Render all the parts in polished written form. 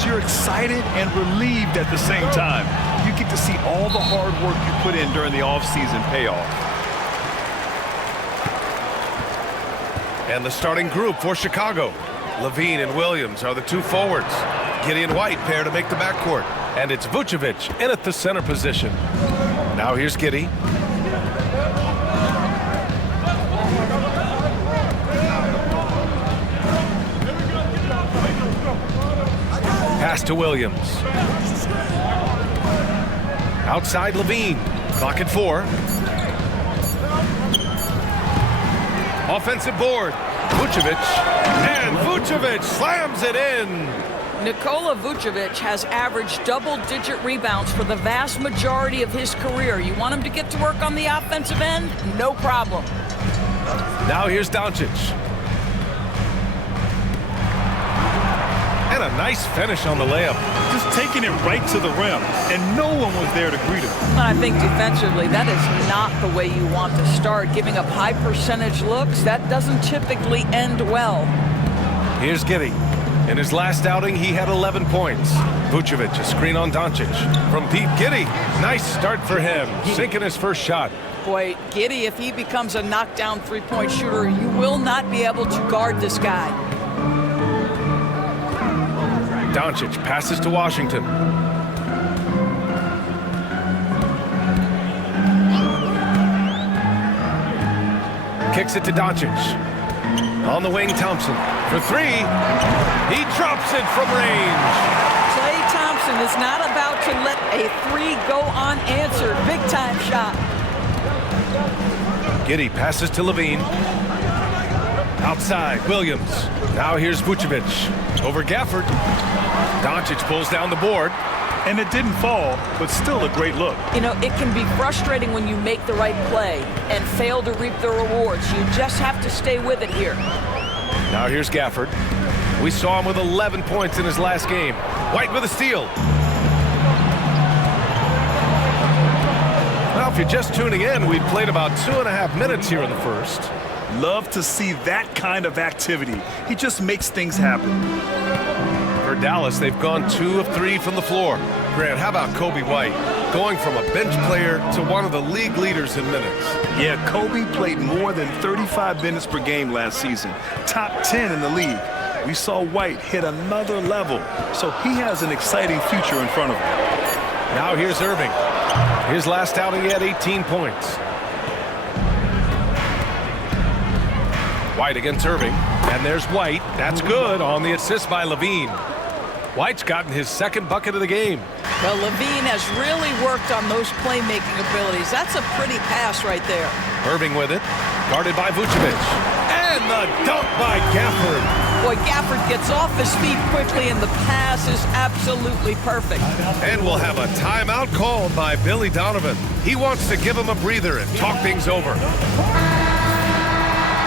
because you're excited and relieved at the same time. You get to see all the hard work you put in during the offseason pay off. And the starting group for Chicago. Levine and Williams are the two forwards. Giddey and White pair to make the backcourt. And it's Vucevic in at the center position. Now here's Giddey. Pass to Williams. Outside Levine. Clock at 4. Offensive board. Vucevic. And Vucevic slams it in. Nikola Vucevic has averaged double-digit rebounds for the vast majority of his career. You want him to get to work on the offensive end? No problem. Now here's Doncic. And a nice finish on the layup. Just taking it right to the rim, and no one was there to greet him. I think defensively, that is not the way you want to start. Giving up high percentage looks, that doesn't typically end well. Here's Giddey. In his last outing, he had 11 points. Vucevic, a screen on Doncic. From deep, Giddey. Nice start for him, sinking his first shot. Boy, Giddey, if he becomes a knockdown three-point shooter, you will not be able to guard this guy. Doncic passes to Washington. Kicks it to Doncic. On the wing, Thompson. For 3. He drops it from range. Klay Thompson is not about to let a 3 go unanswered. Big-time shot. Giddey passes to Levine. Outside, Williams. Now here's Vucevic. Over Gafford. Doncic pulls down the board. And it didn't fall, but still a great look. You know, it can be frustrating when you make the right play and fail to reap the rewards. You just have to stay with it here. Now here's Gafford. We saw him with 11 points in his last game. White with a steal. Well, if you're just tuning in, we've played about 2.5 minutes here in the first. Love to see that kind of activity. He just makes things happen. For Dallas, they've gone 2 of 3 from the floor. Grant, how about Kobe White? Going from a bench player to one of the league leaders in minutes. Yeah, Kobe played more than 35 minutes per game last season. Top 10 in the league. We saw White hit another level, so he has an exciting future in front of him. Now here's Irving. His last outing, he had 18 points. White against Irving. And there's White. That's good on the assist by Levine. White's gotten his second bucket of the game. Well, Levine has really worked on those playmaking abilities. That's a pretty pass right there. Irving with it. Guarded by Vucevic. And the dunk by Gafford. Boy, Gafford gets off his feet quickly, and the pass is absolutely perfect. And we'll have a timeout called by Billy Donovan. He wants to give him a breather and talk things over.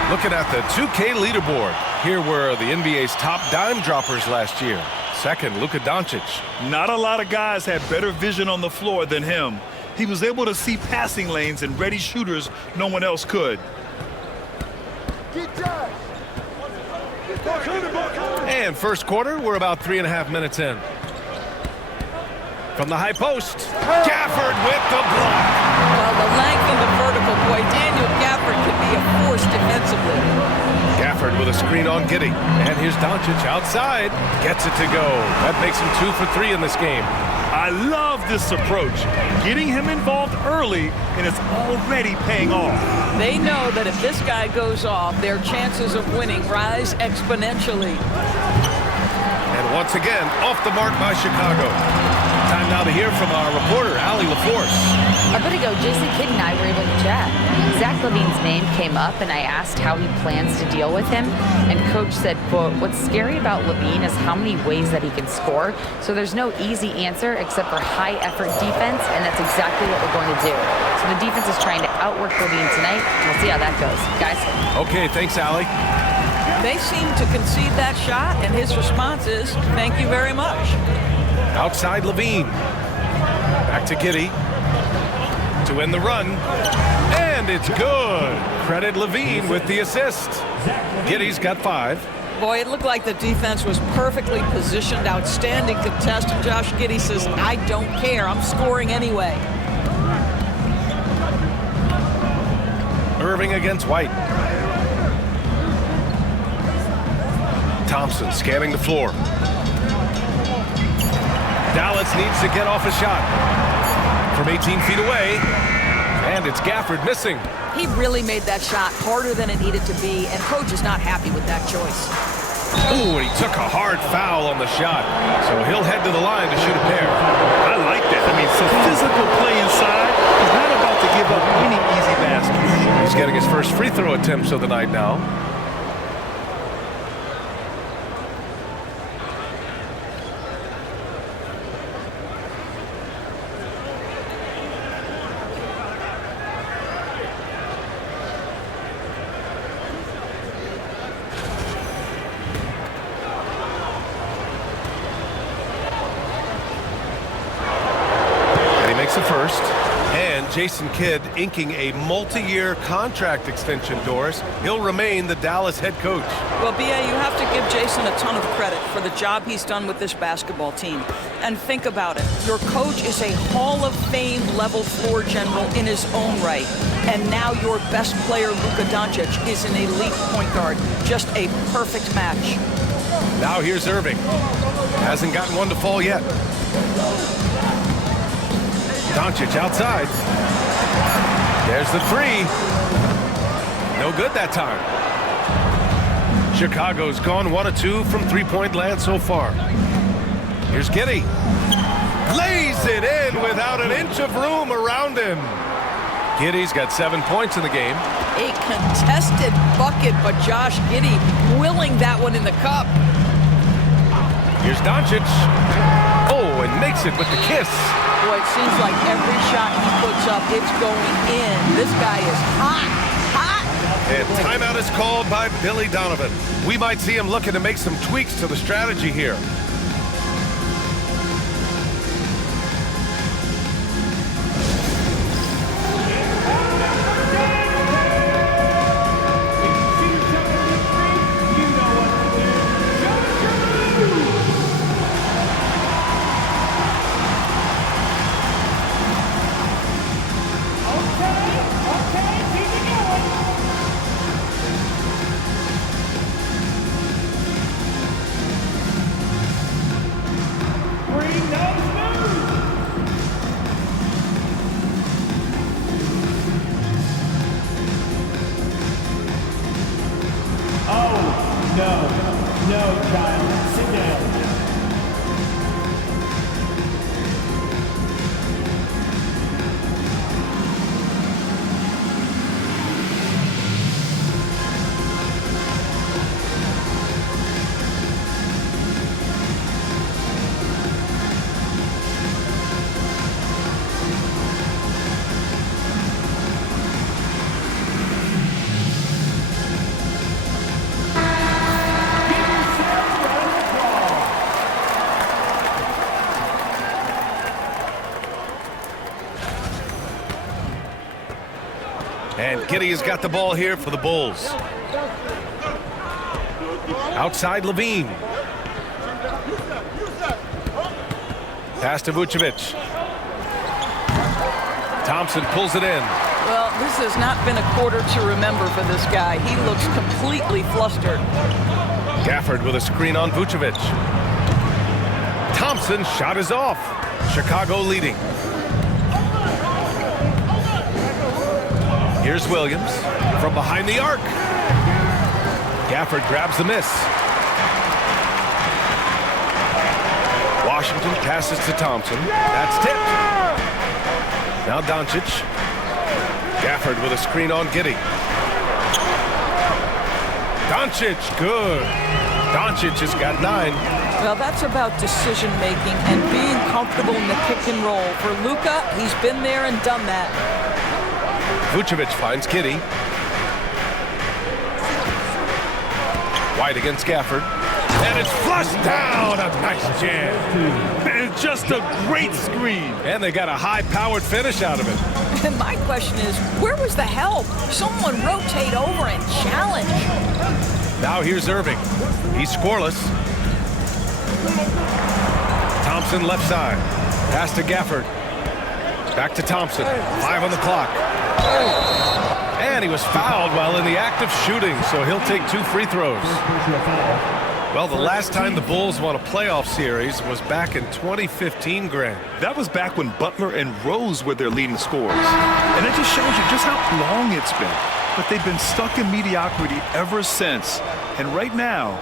Looking at the 2K leaderboard, here were the NBA's top dime droppers last year. Second, Luka Doncic. Not a lot of guys had better vision on the floor than him. He was able to see passing lanes and ready shooters no one else could. And first quarter, we're about 3.5 minutes in. From the high post, Gafford with the block. Well, the length and the vertical, boy, Daniel Gafford could be a force defensively. Gafford with a screen on Giddey. And here's Doncic outside. Gets it to go. That makes him 2 for 3 in this game. I love this approach. Getting him involved early, and it's already paying off. They know that if this guy goes off, their chances of winning rise exponentially. And once again, off the mark by Chicago. Time now to hear from our reporter, Allie LaForce. A bit ago, Jason Kidd and I were able to chat. Zach LaVine's name came up, and I asked how he plans to deal with him. And Coach said, quote, "What's scary about LaVine is how many ways that he can score. So there's no easy answer except for high-effort defense, and that's exactly what we're going to do. So the defense is trying to outwork LaVine tonight, and we'll see how that goes. Guys?" Okay, thanks, Allie. They seem to concede that shot, and his response is, "Thank you very much." Outside Levine. Back to Giddey. To win the run. And it's good. Credit Levine with the assist. Giddey's got 5. Boy, it looked like the defense was perfectly positioned, outstanding contest, and Josh Giddey says, I don't care, I'm scoring anyway. Irving against White. Thompson scanning the floor. Dallas needs to get off a shot. From 18 feet away, and it's Gafford missing. He really made that shot harder than it needed to be, and coach is not happy with that choice. Ooh, and he took a hard foul on the shot, so he'll head to the line to shoot a pair. I like that. I mean, some physical play inside. He's not about to give up any easy baskets. He's getting his first free throw attempts of the night now. The first, and Jason Kidd inking a multi-year contract extension, Doris. He'll remain the Dallas head coach. Well, B.A., you have to give Jason a ton of credit for the job he's done with this basketball team. And think about it. Your coach is a Hall of Fame level floor general in his own right. And now your best player, Luka Doncic, is an elite point guard. Just a perfect match. Now here's Irving. Hasn't gotten one to fall yet. Doncic outside. There's the three. No good that time. Chicago's gone 1 of 2 from three-point land so far. Here's Giddey. Lays it in without an inch of room around him. Giddey's got 7 points in the game. A contested bucket, but Josh Giddey willing that one in the cup. Here's Doncic. Oh, and makes it with the kiss. Boy, it seems like every shot he puts up, it's going in. This guy is hot, hot. And timeout is called by Billy Donovan. We might see him looking to make some tweaks to the strategy here. No, child. Sit down. And Giddey has got the ball here for the Bulls. Outside Levine. Pass to Vucevic. Thompson pulls it in. Well, this has not been a quarter to remember for this guy. He looks completely flustered. Gafford with a screen on Vucevic. Thompson's shot is off. Chicago leading. Here's Williams from behind the arc. Gafford grabs the miss. Washington passes to Thompson. That's tipped. Now Doncic. Gafford with a screen on Giddey. Doncic, good. Doncic has got 9. Well, that's about decision making and being comfortable in the pick and roll. For Luka, he's been there and done that. Vucevic finds Giddey. White against Gafford. And it's flushed down. A nice jam. And just a great screen. And they got a high-powered finish out of it. And my question is, where was the help? Someone rotate over and challenge. Now here's Irving. He's scoreless. Thompson left side. Pass to Gafford. Back to Thompson. 5 on the clock. And he was fouled while in the act of shooting, so he'll take 2 free throws. Well, the last time the Bulls won a playoff series was back in 2015, Grant. That was back when Butler and Rose were their leading scorers. And it just shows you just how long it's been. But they've been stuck in mediocrity ever since. And right now,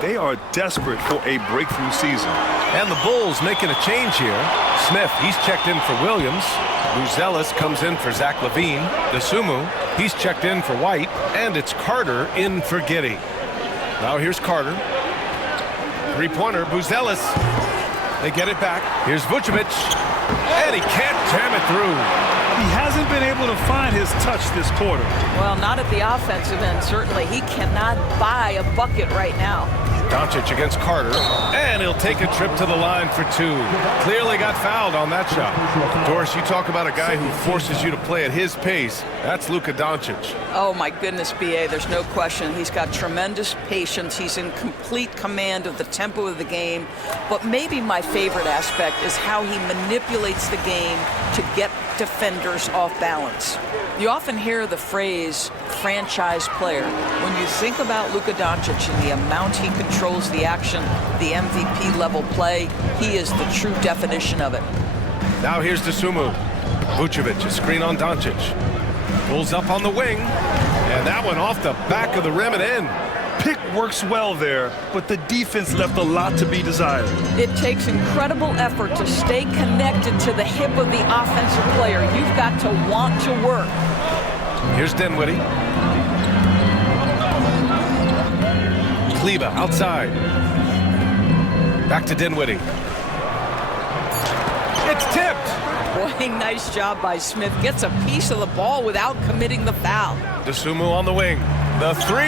they are desperate for a breakthrough season. And the Bulls making a change here. Smith, he's checked in for Williams. Buzelis comes in for Zach LaVine. DeSumo, he's checked in for White. And it's Carter in for Giddey. Now here's Carter. Three-pointer, Buzelis. They get it back. Here's Vucevic. And he can't jam it through. He hasn't been able to find his touch this quarter. Well, not at the offensive end, certainly. He cannot buy a bucket right now. Doncic against Carter, and he'll take a trip to the line for 2. Clearly got fouled on that shot. Doris, you talk about a guy who forces you to play at his pace. That's Luka Doncic. Oh, my goodness, B.A., there's no question. He's got tremendous patience. He's in complete command of the tempo of the game. But maybe my favorite aspect is how he manipulates the game to get defenders off balance. You often hear the phrase franchise player. When you think about Luka Doncic and the amount he controls the action, the MVP level play, he is the true definition of it. Now here's DeSumo. Vucevic, a screen on Doncic. Pulls up on the wing, and that one off the back of the rim and in. Pick works well there, but the defense left a lot to be desired. It takes incredible effort to stay connected to the hip of the offensive player. You've got to want to work. Here's Dinwiddie. Kleber outside. Back to Dinwiddie. It's tipped. Boy, nice job by Smith. Gets a piece of the ball without committing the foul. DeSumo on the wing. The 3.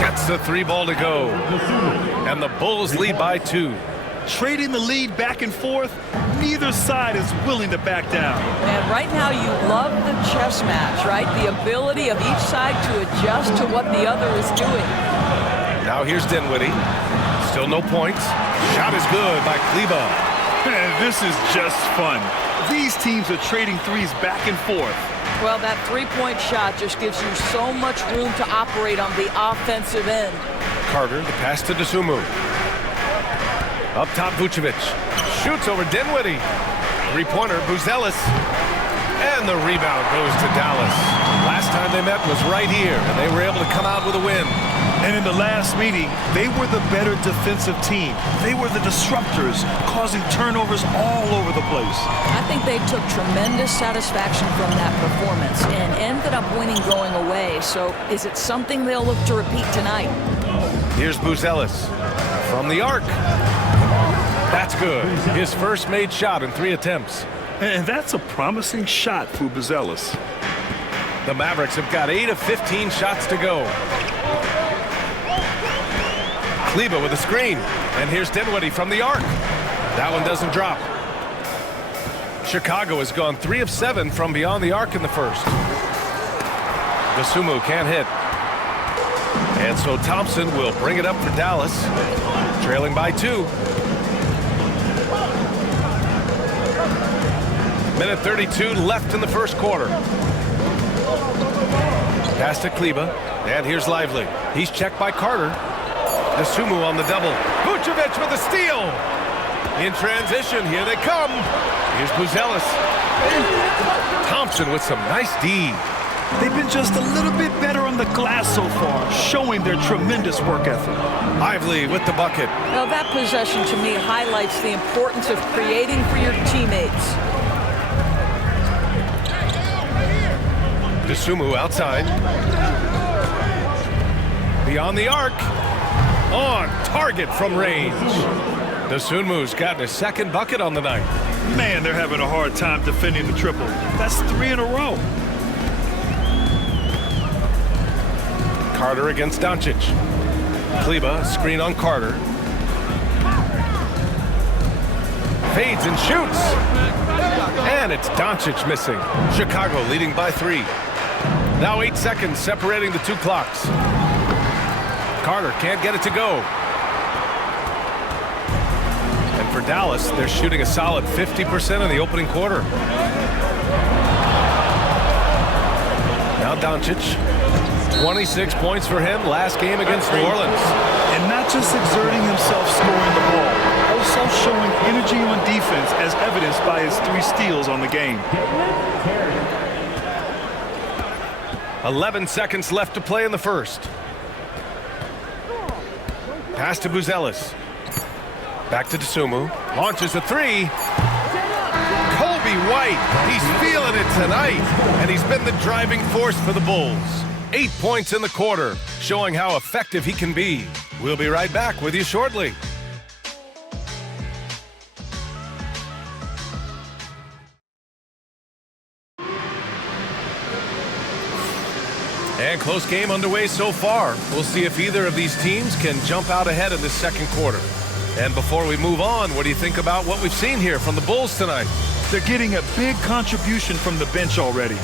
Gets the 3 ball to go. And the Bulls lead by 2. Trading the lead back and forth, neither side is willing to back down. And right now you love the chess match, right? The ability of each side to adjust to what the other is doing. Now here's Dinwiddie. Still no points. Shot is good by Kleber. Man, this is just fun. These teams are trading threes back and forth. Well, that three-point shot just gives you so much room to operate on the offensive end. Carter, the pass to DeSumo. Up top, Vucevic. Shoots over Dinwiddie. Three-pointer, Buzelis. And the rebound goes to Dallas. Last time they met was right here, and they were able to come out with a win. And in the last meeting, they were the better defensive team. They were the disruptors, causing turnovers all over the place. I think they took tremendous satisfaction from that performance and ended up winning going away. So is it something they'll look to repeat tonight? Here's Buzelis from the arc. That's good. His first made shot in 3 attempts. And that's a promising shot for Buzelis. The Mavericks have got 8 of 15 shots to go. Kleber with a screen. And here's Dinwiddie from the arc. That one doesn't drop. Chicago has gone 3 of 7 from beyond the arc in the first. DeSumo can't hit. And so Thompson will bring it up for Dallas. Trailing by 2. Minute 32 left in the first quarter. Pass to Kleber. And here's Lively. He's checked by Carter. DeSumo on the double. Vucevic with a steal. In transition, here they come. Here's Buzelis. Thompson with some nice D. They've been just a little bit better on the glass so far, showing their tremendous work ethic. Lively with the bucket. Now that possession to me highlights the importance of creating for your teammates. DeSumo outside. Beyond the arc. On target from range. DeSumo's gotten his second bucket on the night. Man, they're having a hard time defending the triple. That's 3 in a row. Carter against Doncic. Kleber, screen on Carter. Fades and shoots. And it's Doncic missing. Chicago leading by 3. Now 8 seconds separating the 2 clocks. Carter can't get it to go. And for Dallas, they're shooting a solid 50% in the opening quarter. Now Doncic. 26 points for him last game against New Orleans. And not just exerting himself scoring the ball, also showing energy on defense as evidenced by his 3 steals on the game. 11 seconds left to play in the first. Pass to Buzelis. Back to Dosunmu. Launches a 3. Kobe White, he's feeling it tonight, and he's been the driving force for the Bulls. 8 points in the quarter, showing how effective he can be. We'll be right back with you shortly. And close game underway so far. We'll see if either of these teams can jump out ahead in the second quarter. And before we move on, what do you think about what we've seen here from the Bulls tonight? They're getting a big contribution from the bench already.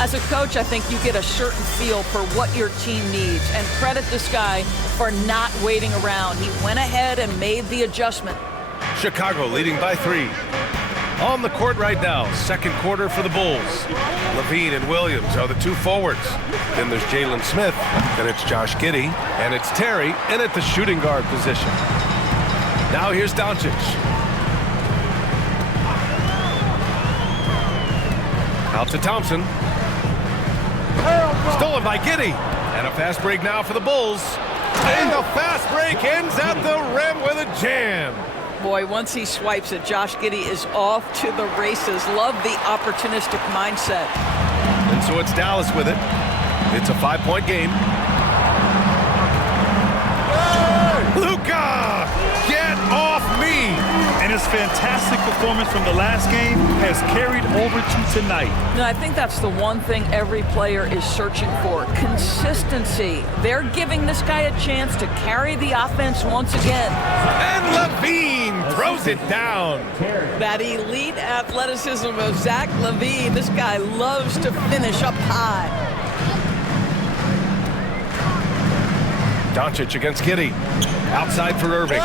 As a coach, I think you get a certain feel for what your team needs, and credit this guy for not waiting around. He went ahead and made the adjustment. Chicago leading by 3. On the court right now, second quarter for the Bulls. Levine and Williams are the 2 forwards. Then there's Jalen Smith, then it's Josh Giddey, and it's Terry in at the shooting guard position. Now here's Doncic. Out to Thompson. Stolen by Giddey. And a fast break now for the Bulls. And the fast break ends at the rim with a jam. Boy, once he swipes it, Josh Giddey is off to the races. Love the opportunistic mindset. And so it's Dallas with it. It's a 5-point game. Luka, get off me! And his fantastic performance from the last game has carried over to tonight. No, I think that's the one thing every player is searching for, consistency. They're giving this guy a chance to carry the offense once again. And Levine throws it down. That elite athleticism of Zach LaVine. This guy loves to finish up high. Doncic against Giddey. Outside for Irving.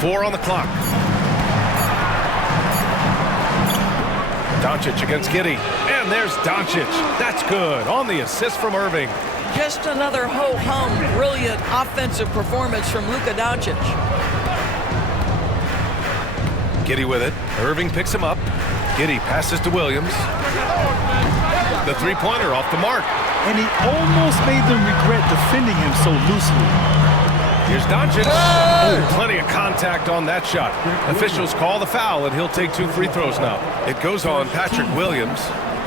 4 on the clock. Doncic against Giddey. And there's Doncic. That's good. On the assist from Irving. Just another ho-hum, brilliant offensive performance from Luka Doncic. Giddey with it. Irving picks him up. Giddey passes to Williams. The three-pointer off the mark. And he almost made them regret defending him so loosely. Here's Doncic. Oh, plenty of contact on that shot. Officials call the foul, and he'll take 2 free throws now. It goes on Patrick Williams.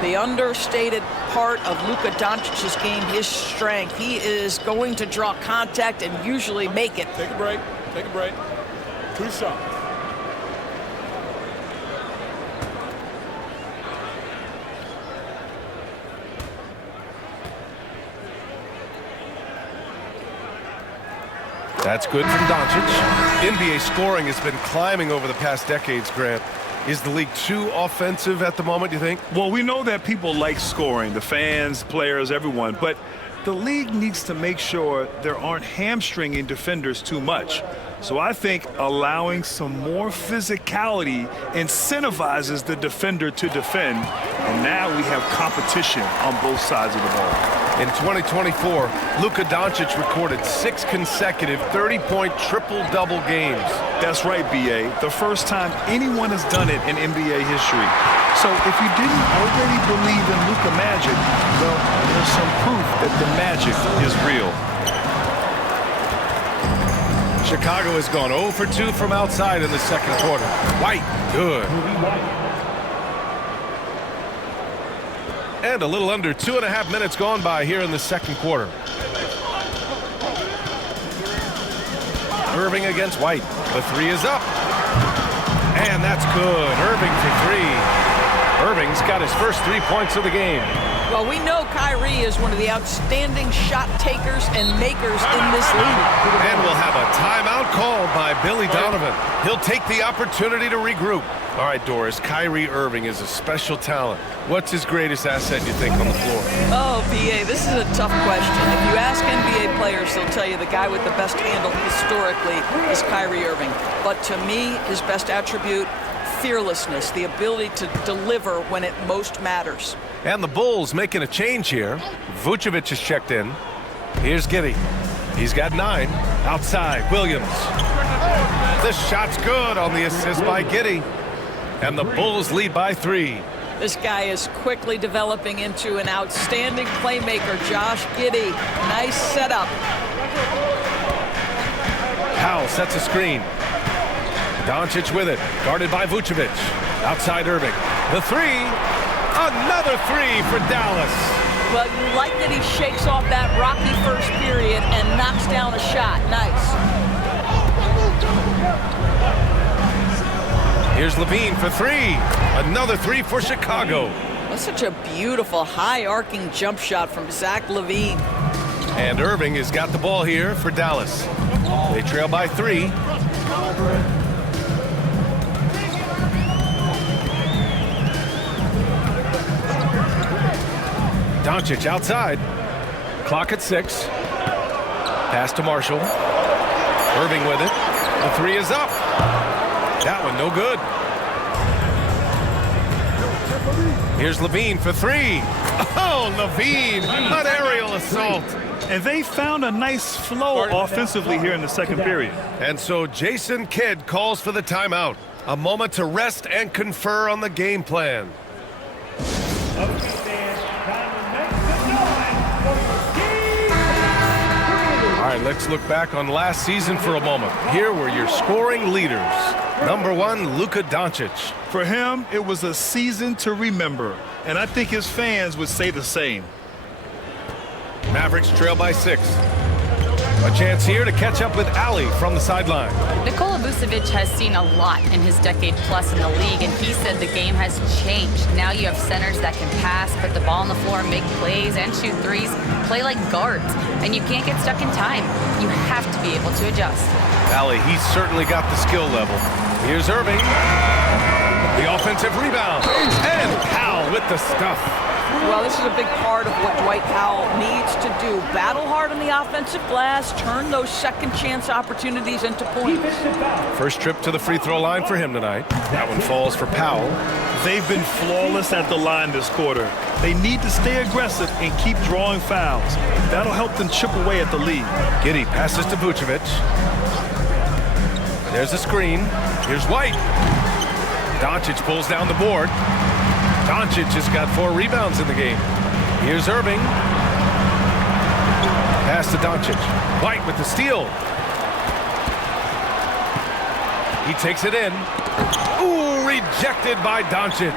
The understated part of Luka Doncic's game, his strength. He is going to draw contact and usually make it. Take a break. Take a break. 2 shots. That's good from Doncic. NBA scoring has been climbing over the past decades, Grant. Is the league too offensive at the moment, do you think? Well, we know that people like scoring, the fans, players, everyone, but the league needs to make sure there aren't hamstringing defenders too much. So I think allowing some more physicality incentivizes the defender to defend, and now we have competition on both sides of the ball. In 2024, Luka Doncic recorded 6 consecutive 30-point triple-double games. That's right, B.A. The first time anyone has done it in NBA history. So if you didn't already believe in Luka Magic, well, there's some proof that the magic is real. Chicago has gone 0 for 2 from outside in the second quarter. White, good. And a little under 2.5 minutes gone by here in the second quarter. Irving against White. The 3 is up. And that's good. Irving for 3. Irving's got his first 3 points of the game. Well, we know Kyrie is one of the outstanding shot takers and makers in this league. And we'll have a timeout called by Billy Donovan. He'll take the opportunity to regroup. All right, Doris, Kyrie Irving is a special talent. What's his greatest asset, you think, on the floor? Oh, BA, this is a tough question. If you ask NBA players, they'll tell you the guy with the best handle historically is Kyrie Irving. But to me, his best attribute, fearlessness, the ability to deliver when it most matters. And the Bulls making a change here. Vucevic is checked in. Here's Giddey. He's got 9. Outside, Williams. The shot's good on the assist by Giddey. And the Bulls lead by 3. This guy is quickly developing into an outstanding playmaker, Josh Giddey. Nice setup. Powell sets a screen. Doncic with it, guarded by Vucevic. Outside Irving. The 3. Another 3 for Dallas. Well, you like that he shakes off that rocky first period and knocks down a shot. Nice. Here's Levine for 3. Another 3 for Chicago. That's such a beautiful high-arcing jump shot from Zach LaVine. And Irving has got the ball here for Dallas. They trail by 3. Doncic outside. Clock at 6. Pass to Marshall. Irving with it. The 3 is up. That one no good. Here's Levine for 3. Oh, Levine, an aerial assault. And they found a nice flow offensively here in the second period. And so Jason Kidd calls for the timeout. A moment to rest and confer on the game plan. All right, let's look back on last season for a moment. Here were your scoring leaders. Number 1, Luka Doncic. For him, it was a season to remember, and I think his fans would say the same. Mavericks trail by 6. A chance here to catch up with Ali from the sideline. Nikola Vucevic has seen a lot in his decade plus in the league, and he said the game has changed. Now you have centers that can pass, put the ball on the floor, make plays, and shoot threes, play like guards, and you can't get stuck in time. You have to be able to adjust. Ali, he's certainly got the skill level. Here's Irving. The offensive rebound. And Powell with the stuff. Well, this is a big part of what Dwight Powell needs to do. Battle hard on the offensive glass, turn those second chance opportunities into points. First trip to the free throw line for him tonight. That one falls for Powell. They've been flawless at the line this quarter. They need to stay aggressive and keep drawing fouls. That'll help them chip away at the lead. Giddey passes to Vucevic. There's a screen. Here's White. Doncic pulls down the board. Doncic has got 4 rebounds in the game. Here's Irving. Pass to Doncic. White with the steal. He takes it in. Ooh, rejected by Doncic.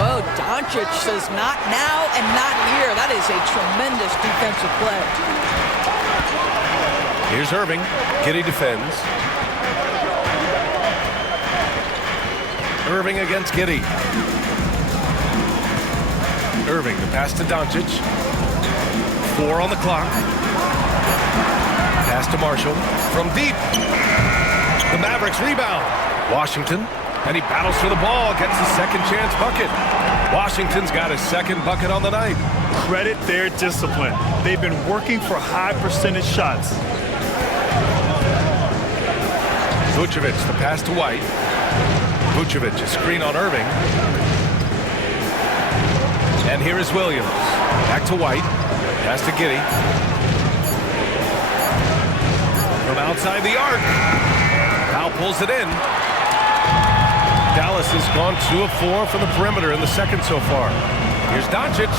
Oh, Doncic says not now and not here. That is a tremendous defensive play. Here's Irving. Giddey defends. Irving against Giddey. Irving, the pass to Doncic. 4 on the clock. Pass to Marshall from deep. The Mavericks rebound. Washington, and he battles for the ball, gets the second chance bucket. Washington's got his second bucket on the night. Credit their discipline. They've been working for high percentage shots. Vucevic, the pass to White. Vucevic, a screen on Irving. And here is Williams. Back to White. Pass to Giddey. From outside the arc. Powell pulls it in. Dallas has gone 2 of 4 from the perimeter in the second so far. Here's Doncic.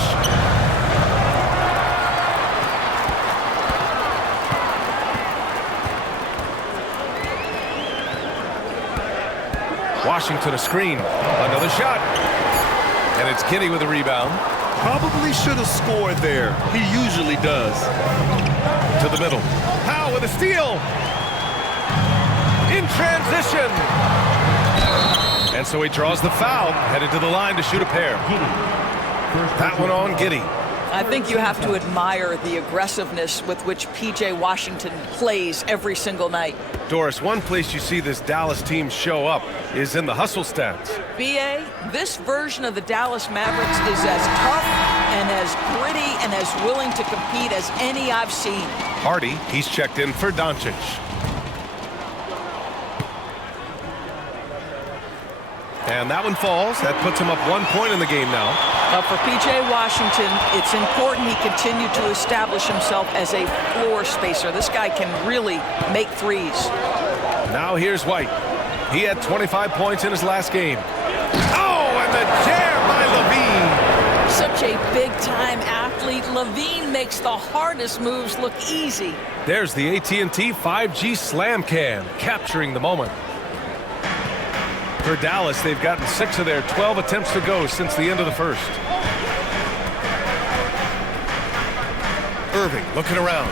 Washington a screen. Another shot. And it's Giddey with a rebound. Probably should have scored there. He usually does. To the middle. Powell with a steal. In transition. And so he draws the foul, headed to the line to shoot a pair. That one on Giddey. I think you have to admire the aggressiveness with which P.J. Washington plays every single night. Doris, one place you see this Dallas team show up is in the hustle stats. B.A., this version of the Dallas Mavericks is as tough and as gritty and as willing to compete as any I've seen. Hardy, he's checked in for Doncic. And that one falls. That puts him up 1 point in the game now. But for P.J. Washington, it's important he continue to establish himself as a floor spacer. This guy can really make threes. Now here's White. He had 25 points in his last game. Oh, and the jam by Levine. Such a big-time athlete. Levine makes the hardest moves look easy. There's the AT&T 5G Slam Cam, capturing the moment. For Dallas, they've gotten 6 of their 12 attempts to go since the end of the first. Irving looking around.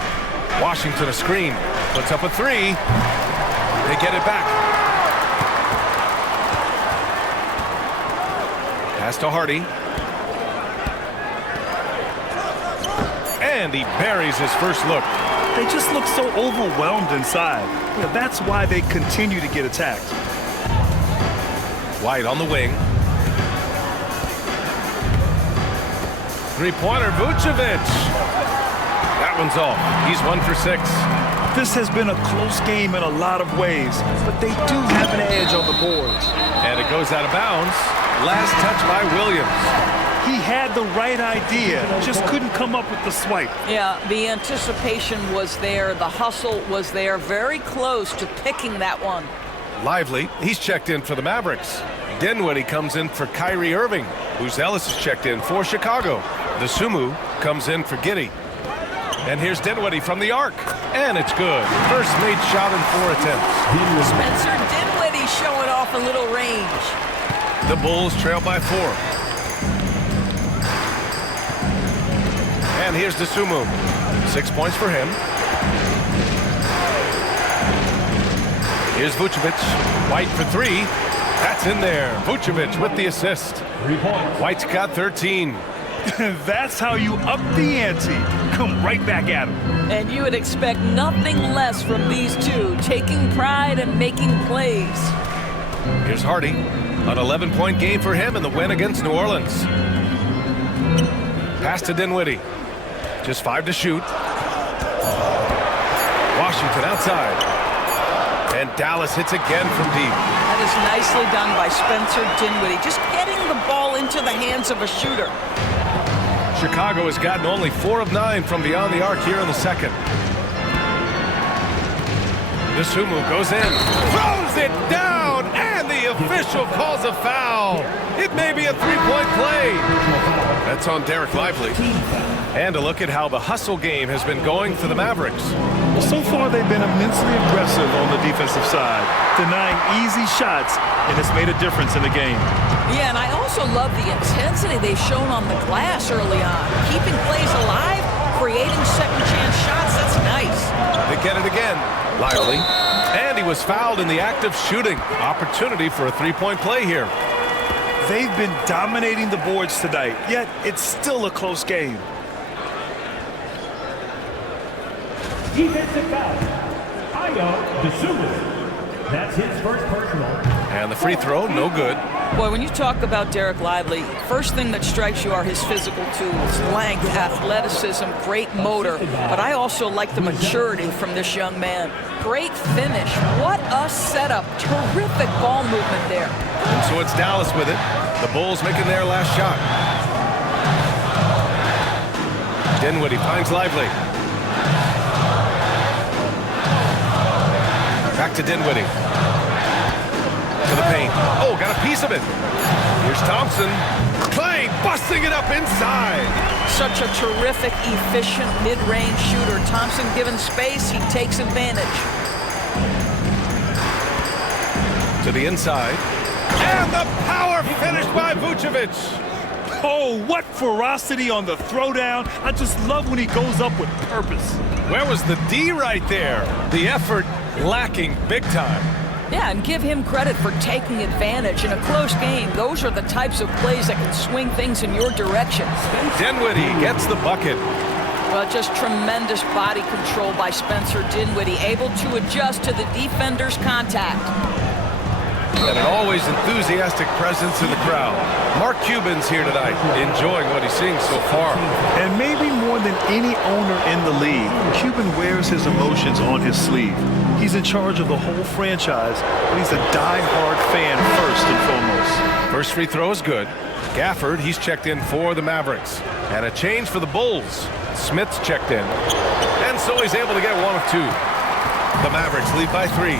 Washington a screen. Puts up a 3. They get it back. Pass to Hardy. And he buries his first look. They just look so overwhelmed inside. That's why they continue to get attacked. White on the wing. Three-pointer, Vucevic. That one's off. He's 1 for 6. This has been a close game in a lot of ways, but they do have an edge on the boards. And it goes out of bounds. Last touch by Williams. He had the right idea, just couldn't come up with the swipe. Yeah, the anticipation was there. The hustle was there. Very close to picking that one. Lively, he's checked in for the Mavericks. Dinwiddie comes in for Kyrie Irving. Who's Ellis is checked in for Chicago. The Sumu comes in for Giddey. And here's Dinwiddie from the arc. And it's good. First made shot in 4 attempts. Spencer Dinwiddie showing off a little range. The Bulls trail by 4. And here's the Sumu. 6 points for him. Here's Vucevic. White for 3. That's in there. Vucevic with the assist. 3 points. White's got 13. That's how you up the ante. Come right back at him. And you would expect nothing less from these two, taking pride and making plays. Here's Hardy. An 11-point game for him in the win against New Orleans. Pass to Dinwiddie. Just 5 to shoot. Washington outside. And Dallas hits again from deep. That is nicely done by Spencer Dinwiddie, just getting the ball into the hands of a shooter. Chicago has gotten only 4 of 9 from beyond the arc here in the second. The Sumu goes in, throws it down, and the official calls a foul. It may be a 3-point play. That's on Derek Lively. And a look at how the hustle game has been going for the Mavericks. Well, so far they've been immensely aggressive on the defensive side, denying easy shots, and it's made a difference in the game. Yeah, and I also love the intensity they've shown on the glass early on. Keeping plays alive, creating second-chance shots, that's nice. They get it again. Lively. And he was fouled in the act of shooting. Opportunity for a 3-point play here. They've been dominating the boards tonight, yet it's still a close game. Defensive foul. Io DeSumo. That's his first personal. And the free throw, no good. Boy, when you talk about Derek Lively, first thing that strikes you are his physical tools, length, athleticism, great motor. But I also like the maturity from this young man. Great finish. What a setup. Terrific ball movement there. And so it's Dallas with it. The Bulls making their last shot. Dinwiddie finds Lively. Back to Dinwiddie. To the paint. Oh, got a piece of it. Here's Thompson. Clay busting it up inside. Such a terrific, efficient mid-range shooter. Thompson given space, he takes advantage. To the inside. And the power finish by Vucevic. Oh, what ferocity on the throwdown. I just love when he goes up with purpose. Where was the D right there? The effort lacking big time. Yeah, and give him credit for taking advantage. In a close game, those are the types of plays that can swing things in your direction. Dinwiddie gets the bucket. Well, just tremendous body control by Spencer Dinwiddie, able to adjust to the defender's contact. And an always enthusiastic presence in the crowd. Mark Cuban's here tonight, enjoying what he's seeing so far. And maybe more than any owner in the league, Cuban wears his emotions on his sleeve. He's in charge of the whole franchise, but he's a die-hard fan first and foremost. First free throw is good. Gafford, he's checked in for the Mavericks. And a change for the Bulls. Smith's checked in. And so he's able to get one of two. The Mavericks lead by 3.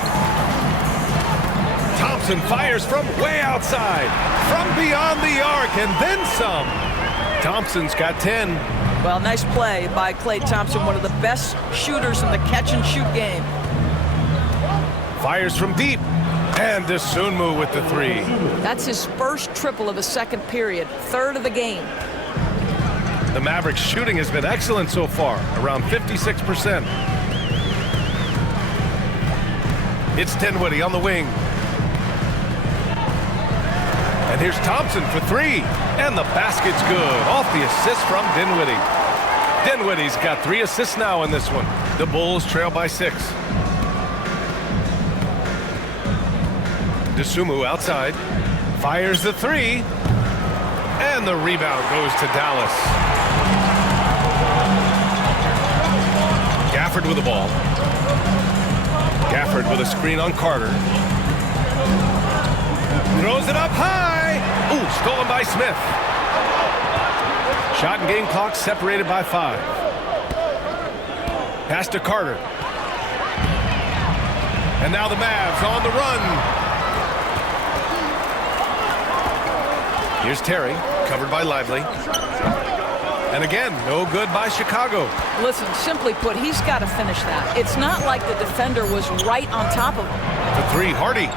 Thompson fires from way outside, from beyond the arc, and then some. Thompson's got 10. Well, nice play by Klay Thompson, one of the best shooters in the catch-and-shoot game. Fires from deep, and Dosunmu with the 3. That's his first triple of the second period, third of the game. The Mavericks' shooting has been excellent so far, around 56%. It's Dinwiddie on the wing. And here's Thompson for 3. And the basket's good. Off the assist from Dinwiddie. Dinwiddie's got 3 assists now in this one. The Bulls trail by 6. Dosunmu outside. Fires the 3. And the rebound goes to Dallas. Gafford with the ball. Gafford with a screen on Carter. Throws it up high. Ooh, stolen by Smith. Shot and game clock separated by 5. Pass to Carter. And now the Mavs on the run. Here's Terry, covered by Lively. And again, no good by Chicago. Listen, simply put, he's got to finish that. It's not like the defender was right on top of him. The 3, Hardy.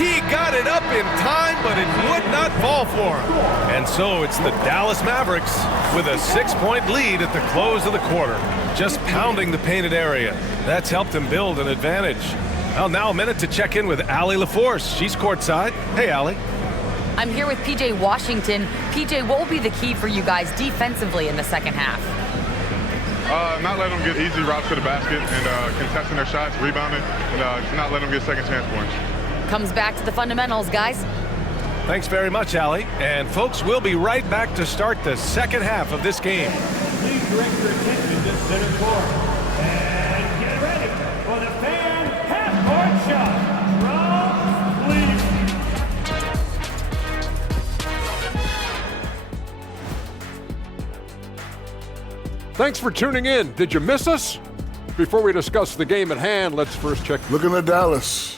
He got it up in time, but it would not fall for him. And so it's the Dallas Mavericks with a 6-point lead at the close of the quarter. Just pounding the painted area. That's helped him build an advantage. Well, now a minute to check in with Allie LaForce. She's courtside. Hey, Allie. I'm here with PJ Washington. PJ, what will be the key for you guys defensively in the second half? Not letting them get easy routes to the basket and contesting their shots, rebounding, and not letting them get second chance points. Comes back to the fundamentals, guys. Thanks very much, Allie. And folks, we'll be right back to start the second half of this game. Please direct your attention to center court. And get ready for the fan half-court shot from Cleveland. Thanks for tuning in. Did you miss us? Before we discuss the game at hand, let's first check. Looking at Dallas.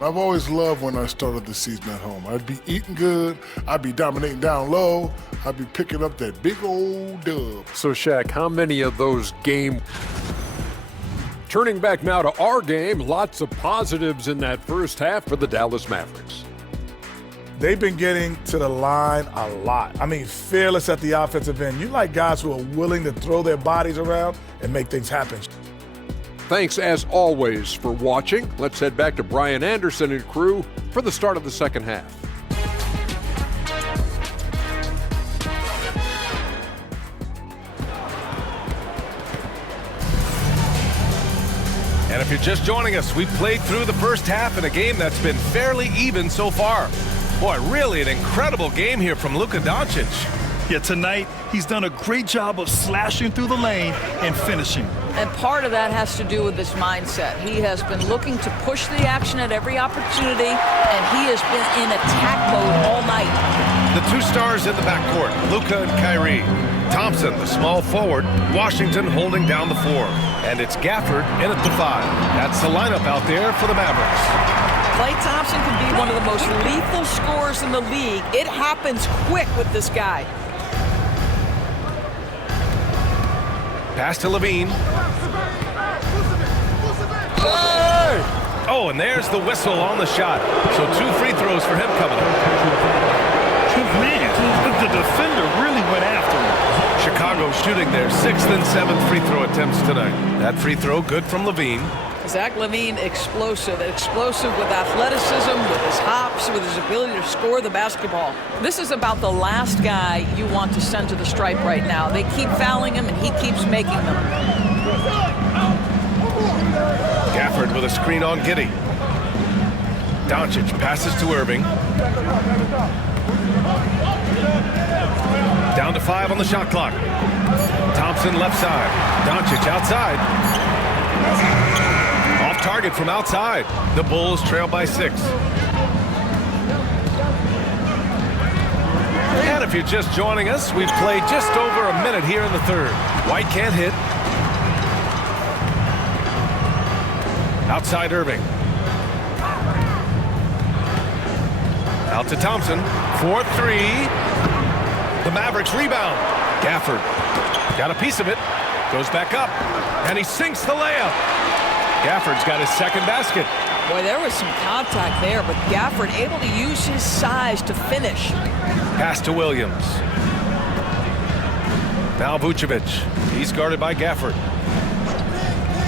I've always loved when I started the season at home. I'd be eating good, I'd be dominating down low, I'd be picking up that big old dub. So, Shaq, how many of those game... Turning back now to our game, lots of positives in that first half for the Dallas Mavericks. They've been getting to the line a lot. I mean, fearless at the offensive end. You like guys who are willing to throw their bodies around and make things happen. Thanks, as always, for watching. Let's head back to Brian Anderson and crew for the start of the second half. And if you're just joining us, we've played through the first half in a game that's been fairly even so far. Boy, really an incredible game here from Luka Doncic. Yet tonight, he's done a great job of slashing through the lane and finishing. And part of that has to do with his mindset. He has been looking to push the action at every opportunity, and he has been in attack mode all night. The 2 stars in the backcourt, Luka and Kyrie. Thompson, the small forward, Washington holding down the 4. And it's Gafford in at the 5. That's the lineup out there for the Mavericks. Klay Thompson can be one of the most lethal scorers in the league. It happens quick with this guy. Pass to Levine. Hey! Oh, and there's the whistle on the shot. So 2 free throws for him coming up. Man, the defender really went after him. Chicago shooting their 6th and 7th free throw attempts tonight. That free throw good from Levine. Zach LaVine, explosive with athleticism, with his hops, with his ability to score the basketball. This is about the last guy you want to send to the stripe right now. They keep fouling him, and he keeps making them. Gafford with a screen on Giddey. Doncic passes to Irving. Down to 5 on the shot clock. Thompson left side. Doncic outside. Off target from outside. The Bulls trail by 6. And if you're just joining us, we've played just over a minute here in the third. White can't hit. Outside Irving. Out to Thompson. 4-3. The Mavericks rebound. Gafford got a piece of it. Goes back up. And he sinks the layup. Gafford's got his second basket. Boy, there was some contact there, but Gafford able to use his size to finish. Pass to Williams. Now Vucevic. He's guarded by Gafford.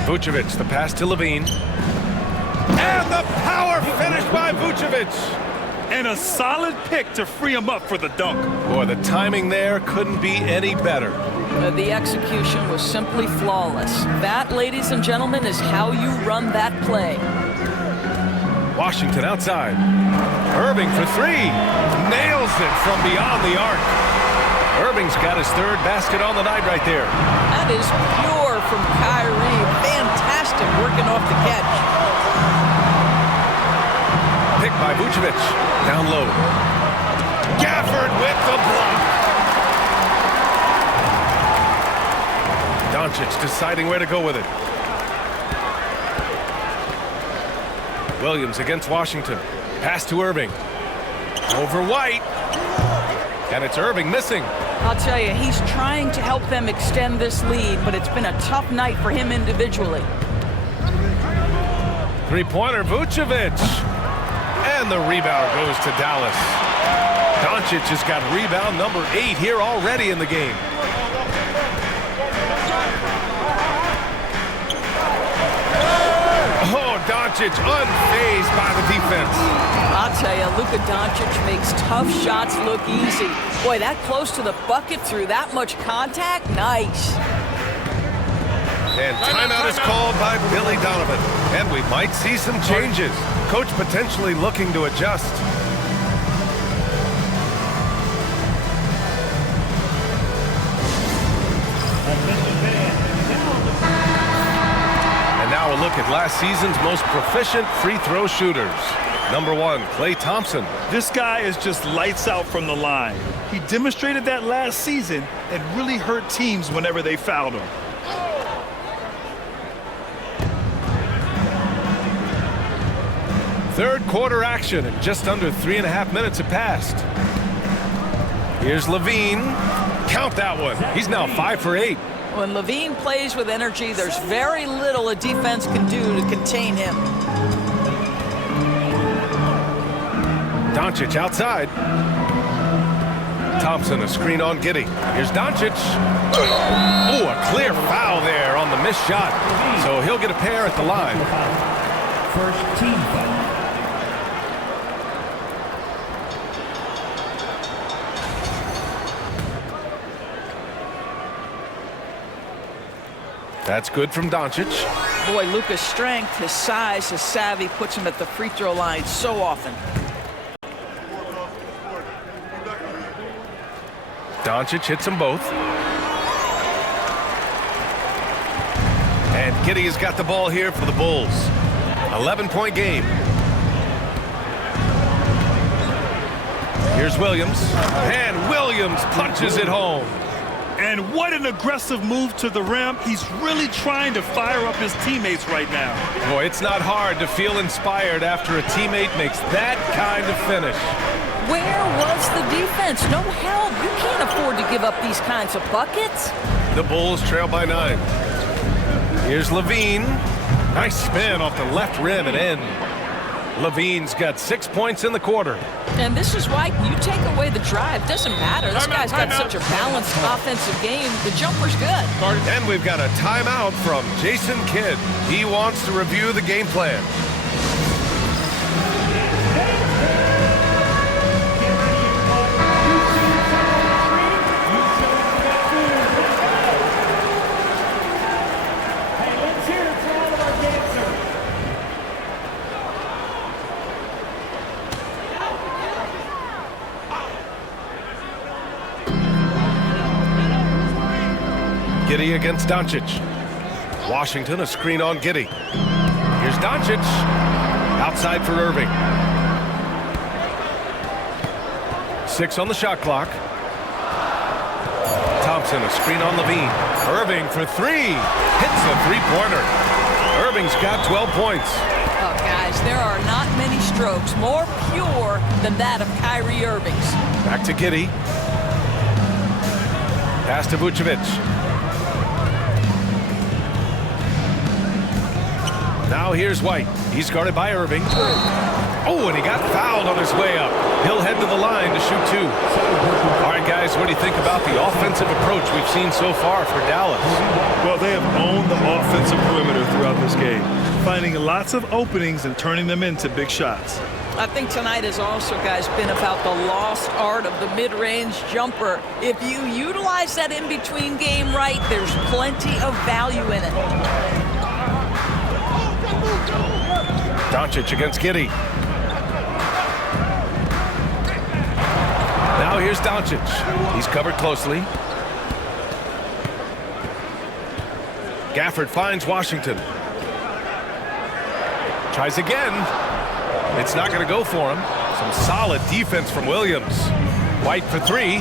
Vucevic, the pass to LaVine. And the power finish by Vucevic. And a solid pick to free him up for the dunk. Boy, the timing there couldn't be any better. The execution was simply flawless. That, ladies and gentlemen, is how you run that play. Washington outside. Irving for 3. Nails it from beyond the arc. Irving's got his third basket on the night right there. That is pure from Kyrie. Fantastic working off the catch. Pick by Vucevic. Down low. Gafford with the block. Doncic deciding where to go with it. Williams against Washington. Pass to Irving. Over White. And it's Irving missing. I'll tell you, he's trying to help them extend this lead, but it's been a tough night for him individually. Three-pointer, Vucevic. And the rebound goes to Dallas. Doncic has got rebound number 8 here already in the game. Oh, Doncic unfazed by the defense. I'll tell you, Luka Doncic makes tough shots look easy. Boy, that close to the bucket through that much contact, nice. And timeout is called by Billy Donovan. And we might see some changes. Coach potentially looking to adjust. And now a look at last season's most proficient free throw shooters. Number 1, Klay Thompson. This guy is just lights out from the line. He demonstrated that last season and really hurt teams whenever they fouled him. Third quarter action, and just under 3.5 minutes have passed. Here's LaVine. Count that one. He's now 5 for 8. When LaVine plays with energy, there's very little a defense can do to contain him. Doncic outside. Thompson, a screen on Giddey. Here's Doncic. Oh, a clear foul there on the missed shot. So he'll get a pair at the line. First team foul. That's good from Doncic. Boy, Luka's strength, his size, his savvy puts him at the free throw line so often. Doncic hits them both. And Giddey has got the ball here for the Bulls. 11-point game. Here's Williams. And Williams punches it home. And what an aggressive move to the rim. He's really trying to fire up his teammates right now. Boy, it's not hard to feel inspired after a teammate makes that kind of finish. Where was the defense? No help. You can't afford to give up these kinds of buckets. The Bulls trail by 9. Here's LaVine. Nice spin off the left rim and in. Levine's got 6 points in the quarter. And this is why you take away the drive. Doesn't matter. This guy's got such a balanced offensive game. The jumper's good. And we've got a timeout from Jason Kidd. He wants to review the game plan. Giddey against Doncic. Washington, a screen on Giddey. Here's Doncic. Outside for Irving. 6 on the shot clock. Thompson, a screen on Levine. Irving for 3. Hits a three-pointer. Irving's got 12 points. Oh, guys, there are not many strokes more pure than that of Kyrie Irving's. Back to Giddey. Pass to Vucevic. Now here's White. He's guarded by Irving. Oh, and he got fouled on his way up. He'll head to the line to shoot 2. All right, guys, what do you think about the offensive approach we've seen so far for Dallas? Well, they have owned the offensive perimeter throughout this game, finding lots of openings and turning them into big shots. I think tonight has also, guys, been about the lost art of the mid-range jumper. If you utilize that in-between game right, there's plenty of value in it. Doncic against Giddey. Now here's Doncic. He's covered closely. Gafford finds Washington. Tries again. It's not going to go for him. Some solid defense from Williams. White for 3.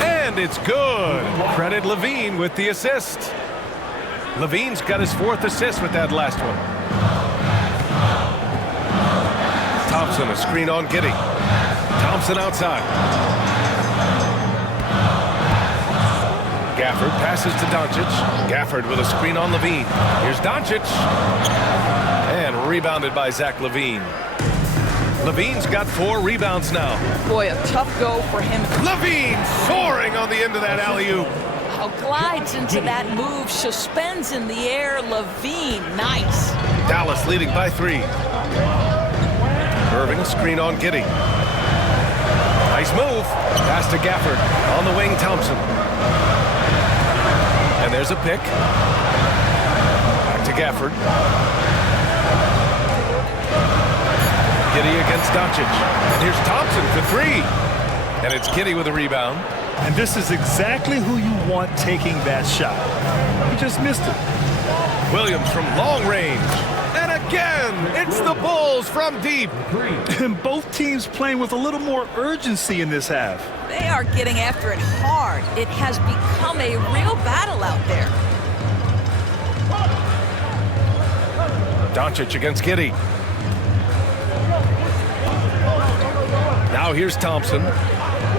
And it's good. Credit Levine with the assist. Levine's got his 4th assist with that last one. Thompson, a screen on Giddey. Thompson outside. Gafford passes to Doncic. Gafford with a screen on Levine. Here's Doncic. And rebounded by Zach LaVine. LaVine's got 4 rebounds now. Boy, a tough go for him. LaVine soaring on the end of that alley-oop. How glides into that move, suspends in the air. LaVine, nice. Dallas leading by 3. Irving, screen on Giddey. Nice move. Pass to Gafford. On the wing, Thompson. And there's a pick. Back to Gafford. Giddey against Doncic. And here's Thompson for 3. And it's Giddey with a rebound. And this is exactly who you want taking that shot. He just missed it. Williams from long range. And again, it's the Bulls from deep. And both teams playing with a little more urgency in this half. They are getting after it hard. It has become a real battle out there. Doncic against Giddey. Now here's Thompson.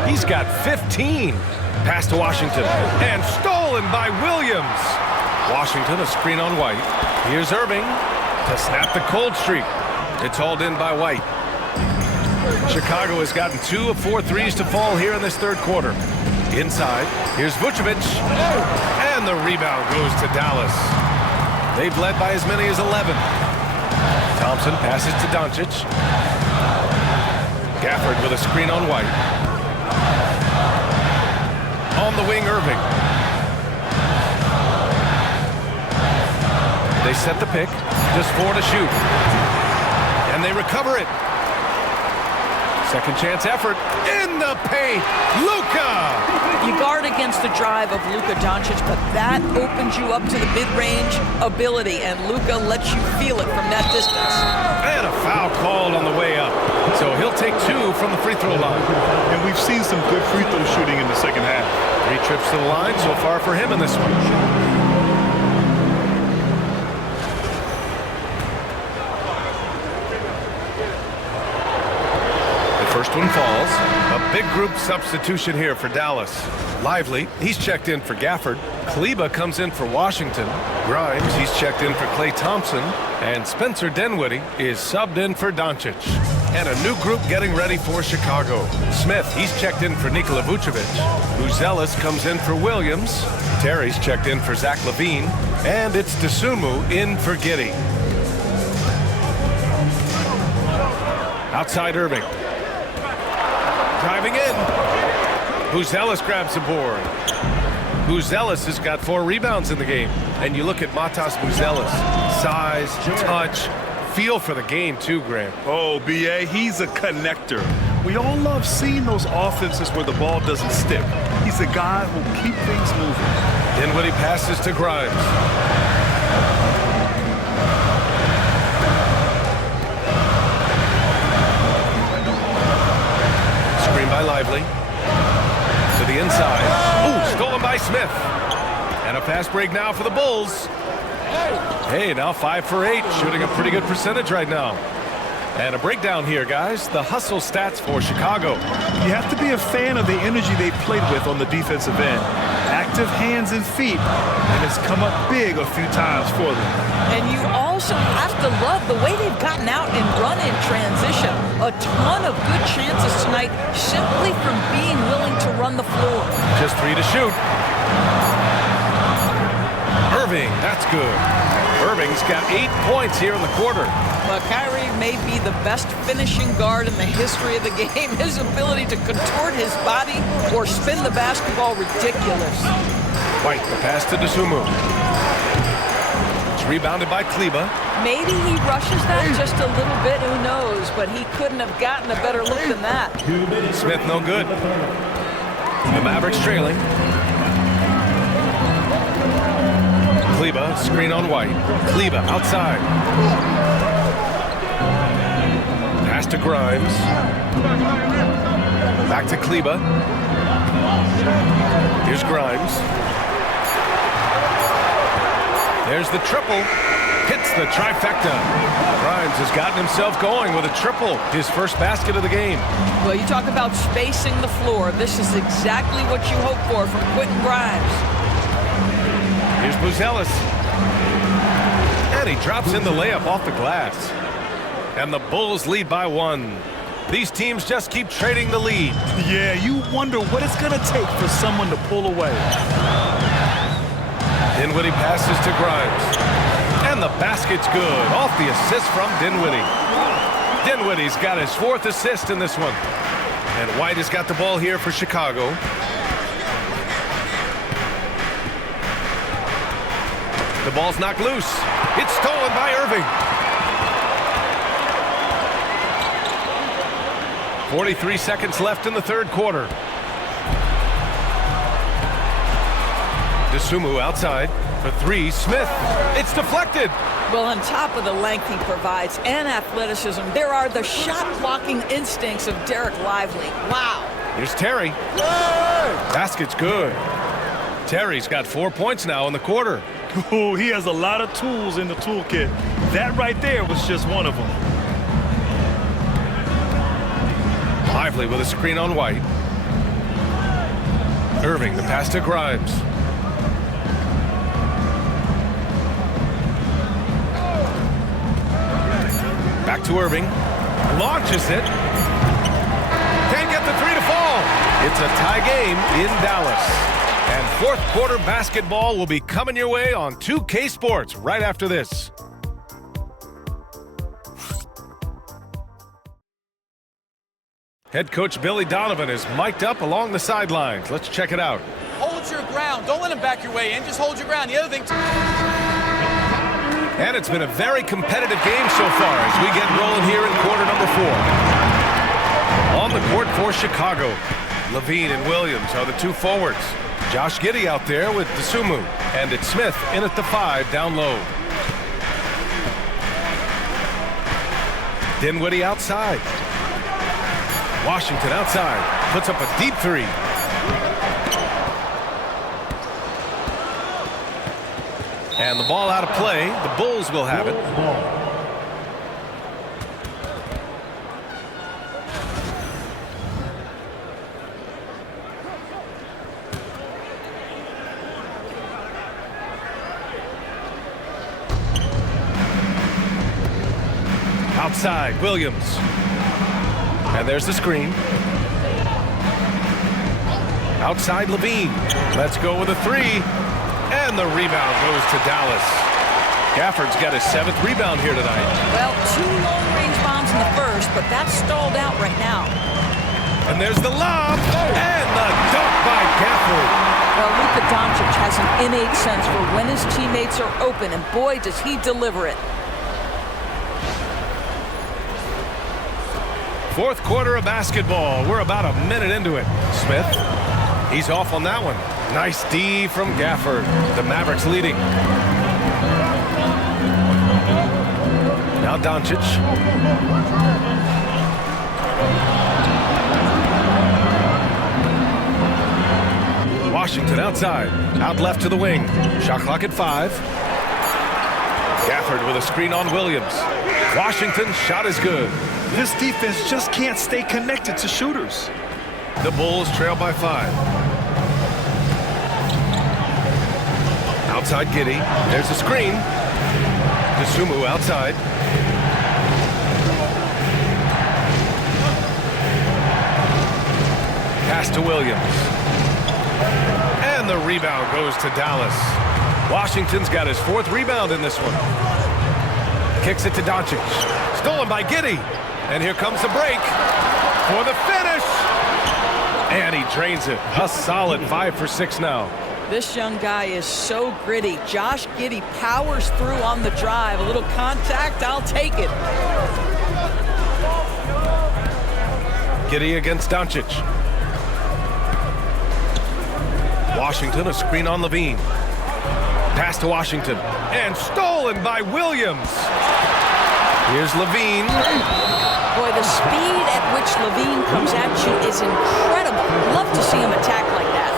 He's got 15. Pass to Washington. And stolen by Williams. Washington, a screen on White. Here's Irving to snap the cold streak. It's hauled in by White. Chicago has gotten 2 of 4 threes to fall here in this third quarter. Inside, here's Vucevic. And the rebound goes to Dallas. They've led by as many as 11. Thompson passes to Doncic. Gafford with a screen on White. On the wing, Irving. They set the pick. Just 4 to shoot. And they recover it. Second chance effort. In the paint. Luka! You guard against the drive of Luka Doncic, but that opens you up to the mid-range ability, and Luka lets you feel it from that distance. And a foul called on the way up. So he'll take 2 from the free throw line. And we've seen some good free throw shooting in the second half. 3 trips to the line so far for him in this one. First one falls. A big group substitution here for Dallas. Lively, he's checked in for Gafford. Kleba comes in for Washington. Grimes, he's checked in for Klay Thompson. And Spencer Dinwiddie is subbed in for Doncic. And a new group getting ready for Chicago. Smith, he's checked in for Nikola Vucevic. Buzelis comes in for Williams. Terry's checked in for Zach LaVine. And it's Dosunmu in for Giddey. Outside Irving. Driving in. Buzelis grabs the board. Buzelis has got 4 rebounds in the game. And you look at Matas Buzelis. Size, touch, feel for the game too, Grant. Oh, B.A., he's a connector. We all love seeing those offenses where the ball doesn't stick. He's a guy who'll keep things moving. Dinwiddie passes to Grimes. Screen by Lively. To the inside. Ooh, stolen by Smith. And a fast break now for the Bulls. Hey, now 5 for 8, shooting a pretty good percentage right now. And a breakdown here, guys. The hustle stats for Chicago. You have to be a fan of the energy they played with on the defensive end. Active hands and feet, and it's come up big a few times for them. And you also have to love the way they've gotten out and run in transition. A ton of good chances tonight simply from being willing to run the floor. Just 3 to shoot. Irving, that's good. Irving's got 8 points here in the quarter. Kyrie may be the best finishing guard in the history of the game. His ability to contort his body or spin the basketball, ridiculous. White, the pass to Dosunmu. It's rebounded by Kleba. Maybe he rushes that just a little bit, who knows, but he couldn't have gotten a better look than that. Smith no good. The Mavericks trailing. Kleba, screen on White. Kleba outside. Pass to Grimes. Back to Kleba. Here's Grimes. There's the triple. Hits the trifecta. Grimes has gotten himself going with a triple. His first basket of the game. Well, you talk about spacing the floor. This is exactly what you hope for from Quentin Grimes. Here's Buzelis. And he drops in the layup off the glass. And the Bulls lead by 1. These teams just keep trading the lead. Yeah, you wonder what it's going to take for someone to pull away. Dinwiddie passes to Grimes. And the basket's good. Off the assist from Dinwiddie. Dinwiddie's got his 4th assist in this one. And White has got the ball here for Chicago. The ball's knocked loose. It's stolen by Irving. 43 seconds left in the 3rd quarter. Dosunmu outside for 3. Smith. It's deflected. Well, on top of the length he provides and athleticism, there are the shot-blocking instincts of Derek Lively. Wow. Here's Terry. Basket's good. Terry's got 4 points now in the quarter. Oh, he has a lot of tools in the toolkit. That right there was just one of them. Lively with a screen on White. Irving, the pass to Grimes. Back to Irving. Launches it. Can't get the 3 to fall. It's a tie game in Dallas. And 4th quarter basketball will be coming your way on 2K Sports right after this. Head coach Billy Donovan is mic'd up along the sidelines. Let's check it out. Hold your ground. Don't let him back your way in. Just hold your ground. The other thing... And it's been a very competitive game so far as we get rolling here in quarter number 4. On the court for Chicago, LaVine and Williams are the 2 forwards. Josh Giddey out there with Dosunmu. And it's Smith in at the 5 down low. Dinwiddie outside. Washington outside. Puts up a deep 3. And the ball out of play. The Bulls will have it. Outside, Williams. And there's the screen. Outside, Levine. Let's go with a three. And the rebound goes to Dallas. Gafford's got his 7th rebound here tonight. Well, 2 long-range bombs in the first, but that's stalled out right now. And there's the lob. And the dunk by Gafford. Well, Luka Doncic has an innate sense for when his teammates are open, and boy, does he deliver it. 4th quarter of basketball. We're about a minute into it. Smith, he's off on that one. Nice D from Gafford. The Mavericks leading. Now Doncic. Washington outside. Out left to the wing. Shot clock at 5. Gafford with a screen on Williams. Washington's shot is good. This defense just can't stay connected to shooters. The Bulls trail by 5. Outside Giddey. There's a screen. Dosunmu outside. Pass to Williams. And the rebound goes to Dallas. Washington's got his 4th rebound in this one. Kicks it to Doncic. Stolen by Giddey. And here comes the break for the finish. And he drains it. A solid 5 for 6 now. This young guy is so gritty. Josh Giddey powers through on the drive. A little contact, I'll take it. Giddey against Doncic. Washington, a screen on Levine. Pass to Washington. And stolen by Williams. Here's Levine. Boy, the speed at which Levine comes at you is incredible. Love to see him attack like that.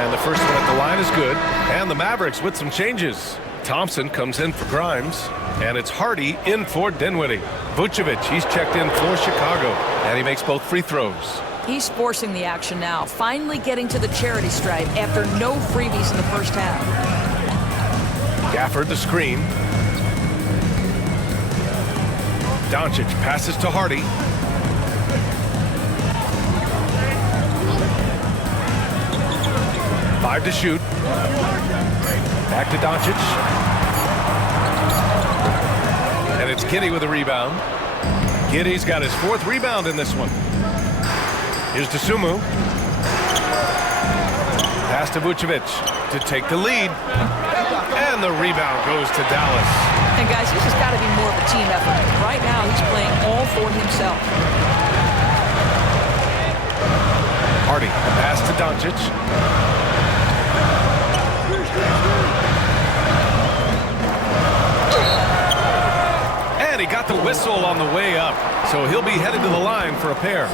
And the first one at the line is good. And the Mavericks with some changes. Thompson comes in for Grimes. And it's Hardy in for Dinwiddie. Vucevic, he's checked in for Chicago. And he makes both free throws. He's forcing the action now, finally getting to the charity stripe after no freebies in the first half. Gafford the screen. Doncic passes to Hardy. Five to shoot. Back to Doncic. And it's Giddey with a rebound. Giddey's got his 4th rebound in this one. Here's Dosunmu. Pass to Vucevic to take the lead. And the rebound goes to Dallas. And guys, this has got to be more of a team effort. Right now, he's playing all for himself. Hardy, a pass to Doncic. And he got the whistle on the way up. So he'll be headed to the line for a pair.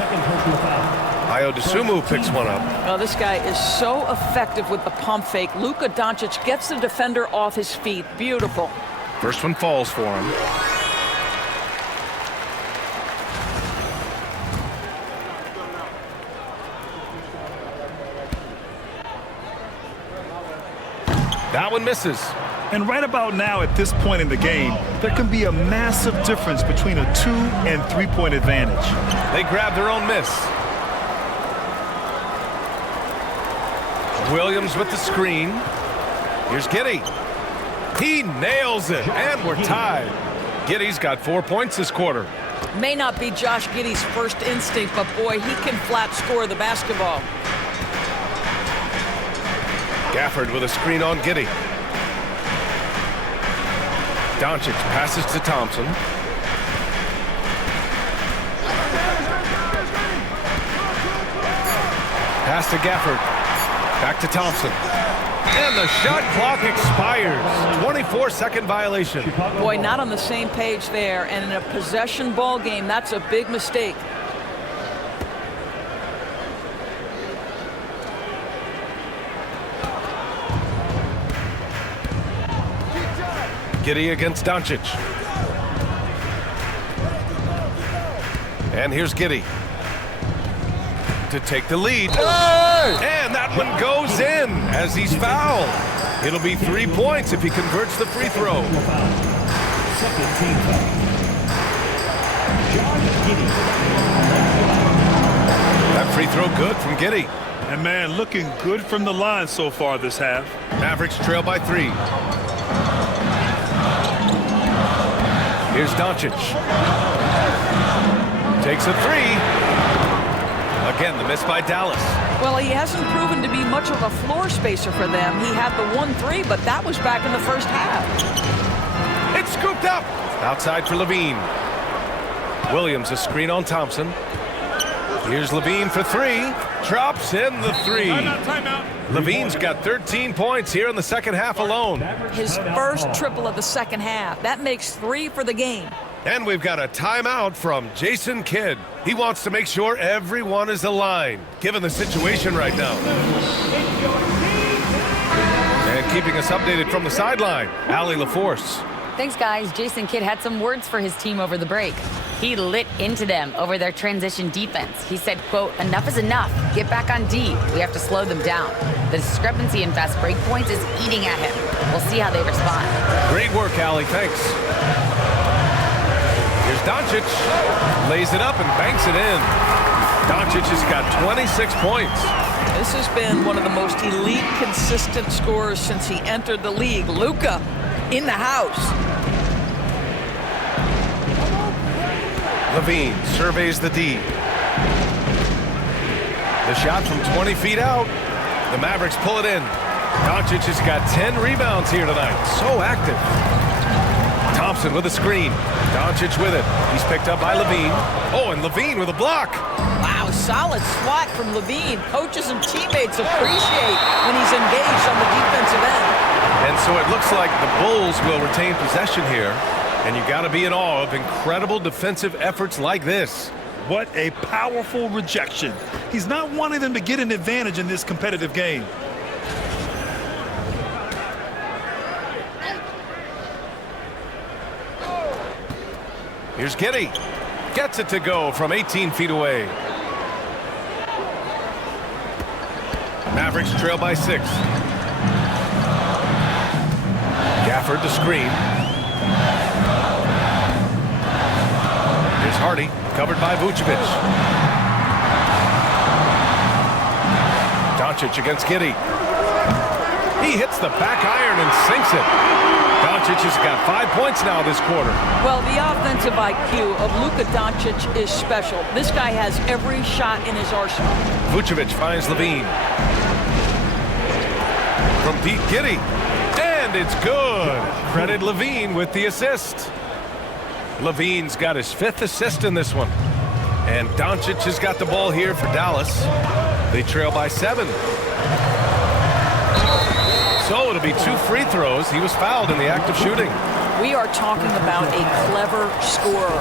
Ayo Dosunmu picks one up. Well, this guy is so effective with the pump fake. Luka Doncic gets the defender off his feet. Beautiful. First one falls for him. That one misses. And right about now, at this point in the game, there can be a massive difference between a 2- and 3-point advantage. They grab their own miss. Williams with the screen. Here's Giddey. He nails it, and we're tied. Giddey's got 4 points this quarter. May not be Josh Giddey's first instinct, but boy, he can flat score the basketball. Gafford with a screen on Giddey. Doncic passes to Thompson. Pass to Gafford. Back to Thompson. And the shot clock expires. 24-second violation. Boy, not on the same page there. And in a possession ball game, that's a big mistake. Giddey against Doncic. And here's Giddey. to take the lead. Hey! And that one goes in as he's fouled. It'll be 3 points if he converts the free throw. Second team foul. John Giddy. That free throw good from Giddy. And man, looking good from the line so far this half. Mavericks trail by 3. Here's Doncic. Takes a 3. Again, the miss by Dallas. Well, he hasn't proven to be much of a floor spacer for them. He had the 1-3, but that was back in the first half. It's scooped up. Outside for Levine. Williams a screen on Thompson. Here's Levine for 3. Drops in the 3. Timeout. Levine's got 13 points here in the second half alone. His first triple of the second half. That makes 3 for the game. And we've got a timeout from Jason Kidd. He wants to make sure everyone is aligned, given the situation right now. And keeping us updated from the sideline, Allie LaForce. Thanks, guys. Jason Kidd had some words for his team over the break. He lit into them over their transition defense. He said, quote, "Enough is enough. Get back on D. We have to slow them down. The discrepancy in fast break points is eating at him. We'll see how they respond." Great work, Allie. Thanks. Here's Doncic. Lays it up and banks it in. Doncic has got 26 points. This has been one of the most elite, consistent scorers since he entered the league. Luka in the house. Levine surveys the D. The shot from 20 feet out. The Mavericks pull it in. Doncic has got 10 rebounds here tonight. So active. Thompson with a screen. Doncic with it. He's picked up by Levine. Oh, and Levine with a block. Wow, solid swat from Levine. Coaches and teammates appreciate when he's engaged on the defensive end. And so it looks like the Bulls will retain possession here. And you got to be in awe of incredible defensive efforts like this. What a powerful rejection. He's not wanting them to get an advantage in this competitive game. Here's Giddy. Gets it to go from 18 feet away. Mavericks trail by 6. Gafford to screen. Here's Hardy, covered by Vucevic. Doncic against Giddy. He hits the back iron and sinks it. Doncic has got 5 points now this quarter. Well, the offensive IQ of Luka Doncic is special. This guy has every shot in his arsenal. Vucevic finds Levine. From deep, Giddy. And it's good. Credit Levine with the assist. Levine's got his 5th assist in this one. And Doncic has got the ball here for Dallas. They trail by 7. So it'll be 2 free throws. He was fouled in the act of shooting. We are talking about a clever scorer.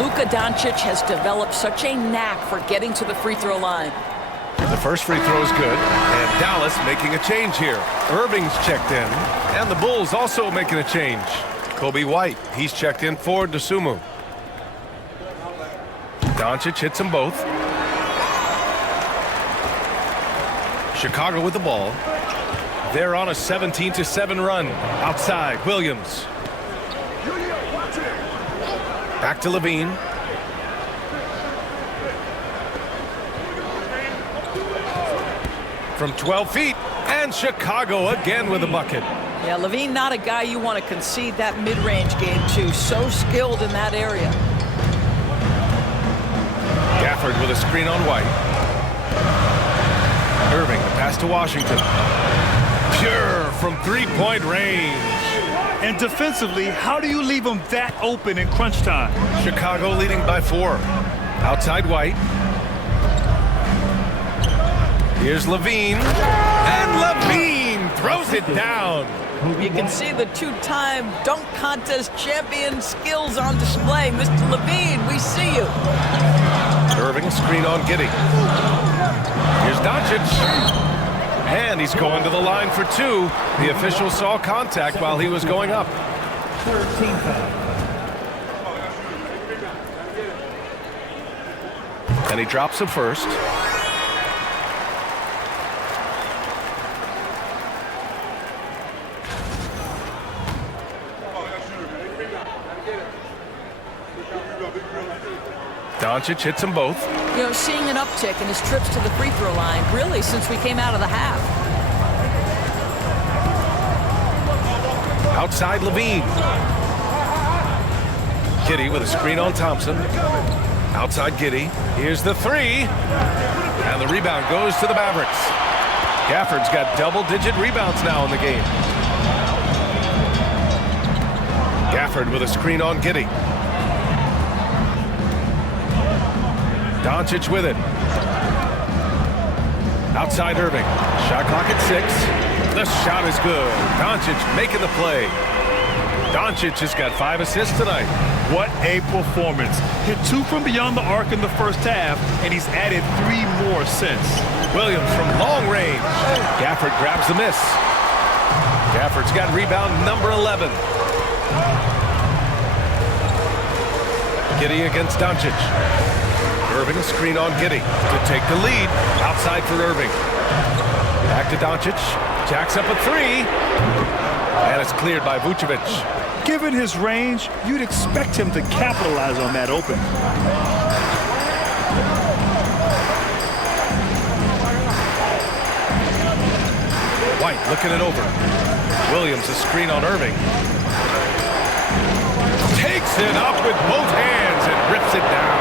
Luka Doncic has developed such a knack for getting to the free throw line. The first free throw is good. And Dallas making a change here. Irving's checked in. And the Bulls also making a change. Kobe White, he's checked in for Dosunmu. Doncic hits them both. Chicago with the ball. They're on a 17-7 run. Outside, Williams. Back to Levine. From 12 feet, and Chicago again with a bucket. Yeah, Levine not a guy you want to concede that mid-range game to. So skilled in that area. Gafford with a screen on White. Irving, the pass to Washington. Pure from 3-point range. And defensively, how do you leave them that open in crunch time? Chicago leading by 4. Outside White. Here's Levine. And Levine throws it down. You can see the 2-time dunk contest champion skills on display. Mr. Levine, we see you. Irving, screen on Giddy. Here's Doncic. And he's going to the line for 2. The official saw contact while he was going up. 13 foul. And he drops him first. Doncic hits them both. You know, seeing an uptick in his trips to the free throw line, really, since we came out of the half. Outside Levine. Giddey with a screen on Thompson. Outside Giddey. Here's the three. And the rebound goes to the Mavericks. Gafford's got double-digit rebounds now in the game. Gafford with a screen on Giddey. Doncic with it. Outside Irving. Shot clock at 6. The shot is good. Doncic making the play. Doncic has got 5 assists tonight. What a performance. Hit 2 from beyond the arc in the first half, and he's added 3 more since. Williams from long range. Gafford grabs the miss. Gafford's got rebound number 11. Giddey against Doncic. Irving a screen on Giddey to take the lead. Outside for Irving. Back to Doncic. Jacks up a 3. And it's cleared by Vucevic. Given his range, you'd expect him to capitalize on that open. White looking it over. Williams a screen on Irving. Takes it up with both hands and rips it down.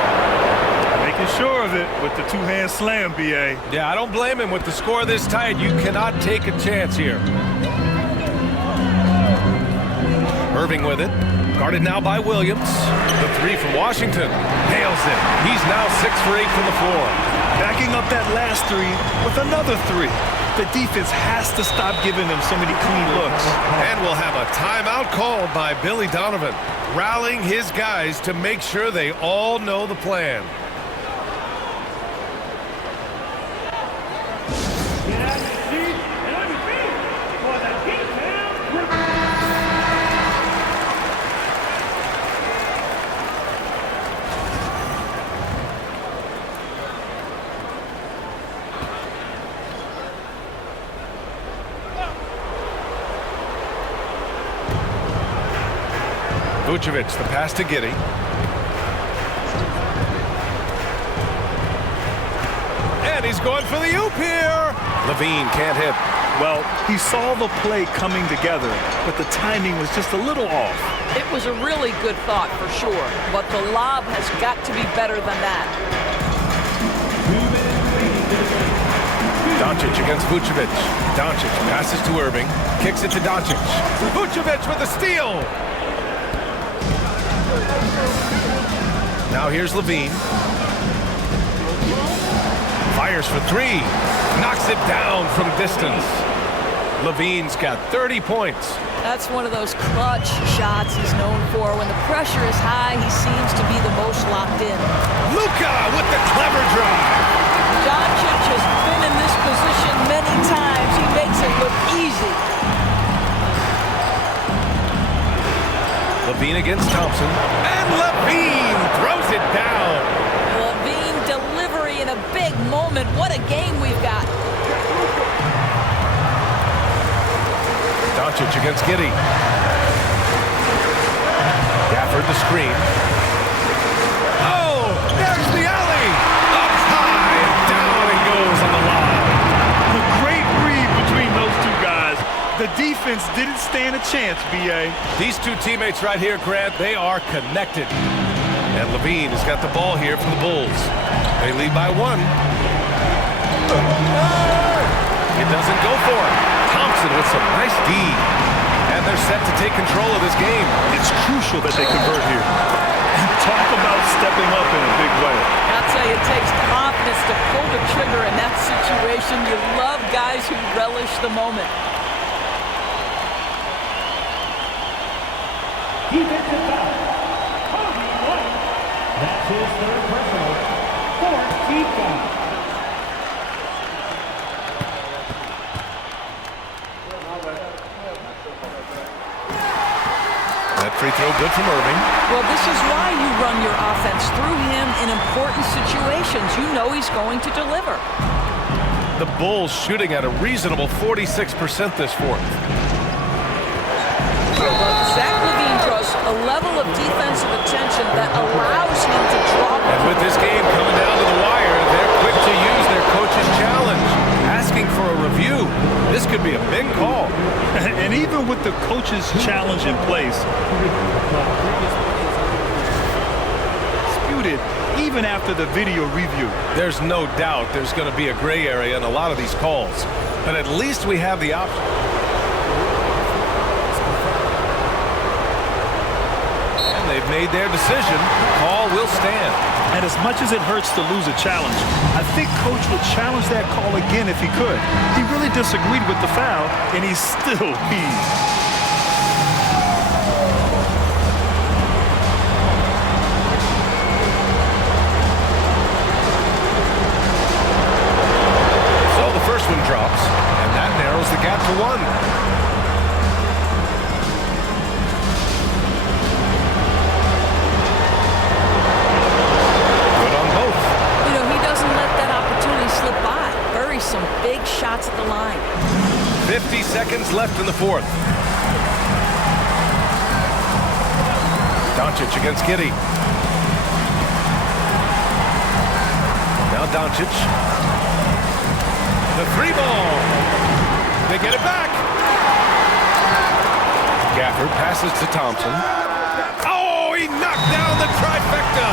Making sure of it with the 2-hand slam, B.A. Yeah, I don't blame him. With the score this tight, you cannot take a chance here. Irving with it. Guarded now by Williams. The 3 from Washington. Nails it. He's now 6 for 8 from the floor. Backing up that last 3 with another 3. The defense has to stop giving them so many clean looks. And we'll have a timeout called by Billy Donovan, rallying his guys to make sure they all know the plan. Get out of your seat and on your feet for the defense. Vucevic, the pass to Giddey. And he's going for the oop here. Levine can't hit. Well, he saw the play coming together, but the timing was just a little off. It was a really good thought for sure, but the lob has got to be better than that. Doncic against Vucevic. Doncic passes to Irving. Kicks it to Doncic. Vucevic with the steal. Now here's Levine. Fires for 3. Knocks it down from distance. Levine's got 30 points. That's one of those clutch shots he's known for. When the pressure is high, he seems to be the most locked in. Luka with the clever drive. Doncic has been in this position many times. He makes it look easy. Levine against Thompson. And Levine throws it down. Levine delivery in a big moment. What a game we've got. Doncic against Giddey. Gafford the screen. Oh, there's the alley. Up high and down it goes on the line. A great read between those 2 guys. The defense didn't stand a chance, B.A. These 2 teammates right here, Grant, they are connected. And Levine has got the ball here for the Bulls. They lead by 1. It doesn't go for him. Thompson with some nice D. And they're set to take control of this game. It's crucial that they convert here. And talk about stepping up in a big way. I'll tell you, it takes confidence to pull the trigger in that situation. You love guys who relish the moment. Defensive foul. Kobe White. That's his 3rd personal. 4th team foul. That free throw good from Irving. Well, this is why you run your offense through him in important situations. You know he's going to deliver. The Bulls shooting at a reasonable 46% this 4th. Zach Levine draws a a level of defensive attention that allows him to drop. And with this game coming down to the wire, they're quick to use their coach's challenge, asking for a review. This could be a big call. And even with the coach's challenge in place, disputed even after the video review. There's no doubt there's going to be a gray area in a lot of these calls, but at least we have the option. And they've made their decision. The call will stand. And as much as it hurts to lose a challenge, I think Coach would challenge that call again if he could. He really disagreed with the foul, and he's still peeved. Drops, and that narrows the gap to 1. Good on both. You know, he doesn't let that opportunity slip by. Buries some big shots at the line. 50 seconds left in the fourth. Doncic against Giddey. Now Doncic. The 3 ball. They get it back. Gafford passes to Thompson. Oh, he knocked down the trifecta.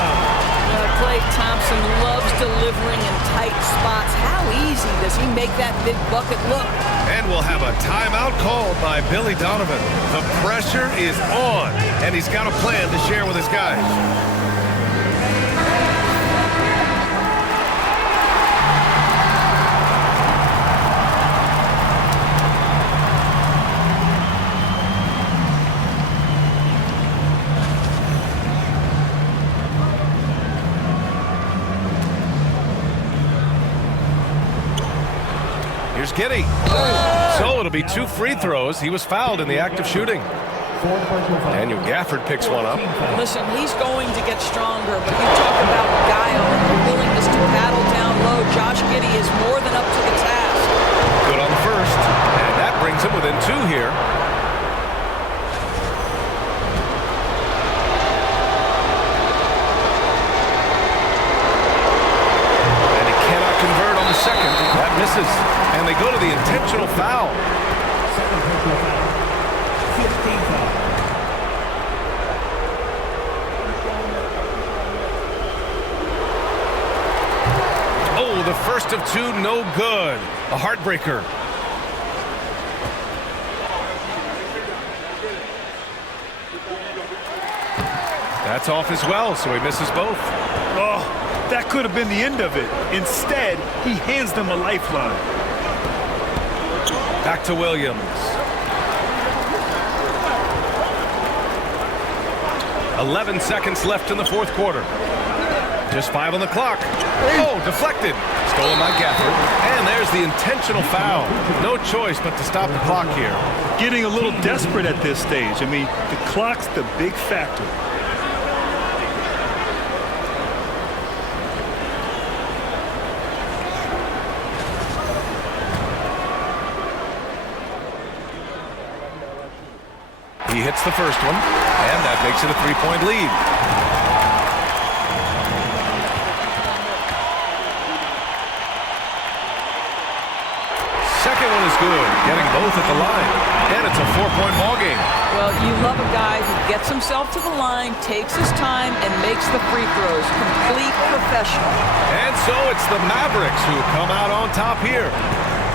Klay Thompson loves delivering in tight spots. How easy does he make that big bucket look? And we'll have a timeout called by Billy Donovan. The pressure is on, and he's got a plan to share with his guys. Here's Giddey. So it'll be 2 free throws. He was fouled in the act of shooting. Daniel Gafford picks one up. Listen, he's going to get stronger, but you talk about guile and willingness to battle down low. Josh Giddey is more than up to the task. Good on the first, and that brings him within 2 here. And he cannot convert on the second. That misses. And they go to the intentional foul. Second personal foul. 15 foul. Oh, the first of 2, no good. A heartbreaker. That's off as well, so he misses both. Oh, that could have been the end of it. Instead, he hands them a lifeline. Back to Williams. 11 seconds left in the fourth quarter. Just 5 on the clock. Oh, deflected. Stolen by Gafford. And there's the intentional foul. No choice but to stop the clock here. Getting a little desperate at this stage. I mean, the clock's the big factor. He hits the first one, and that makes it a 3-point lead. Second one is good, getting both at the line, and it's a 4-point ball game. Well, you love a guy who gets himself to the line, takes his time, and makes the free throws. Complete professional. And so it's the Mavericks who come out on top here.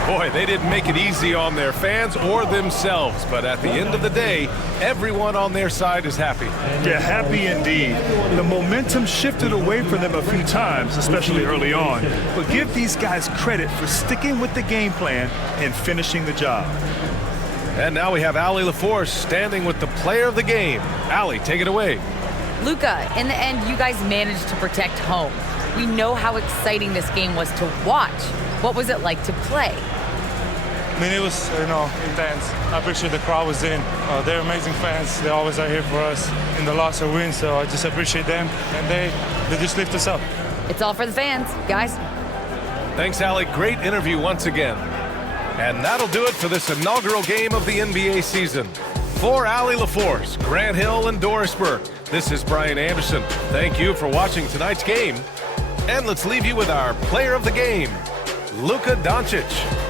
Boy, they didn't make it easy on their fans or themselves, but at the end of the day, everyone on their side is happy. Yeah, happy indeed. The momentum shifted away from them a few times, especially early on. But give these guys credit for sticking with the game plan and finishing the job. And now we have Allie LaForce standing with the player of the game. Allie, take it away. Luka, in the end, you guys managed to protect home. We know how exciting this game was to watch. What was it like to play? I mean, it was, intense. I appreciate the crowd was in. They're amazing fans. They always are here for us in the loss or win, so I just appreciate them. And they just lift us up. It's all for the fans, guys. Thanks, Allie. Great interview once again. And that'll do it for this inaugural game of the NBA season. For Allie LaForce, Grant Hill, and Dorisburg, this is Brian Anderson. Thank you for watching tonight's game. And let's leave you with our player of the game, Luka Doncic.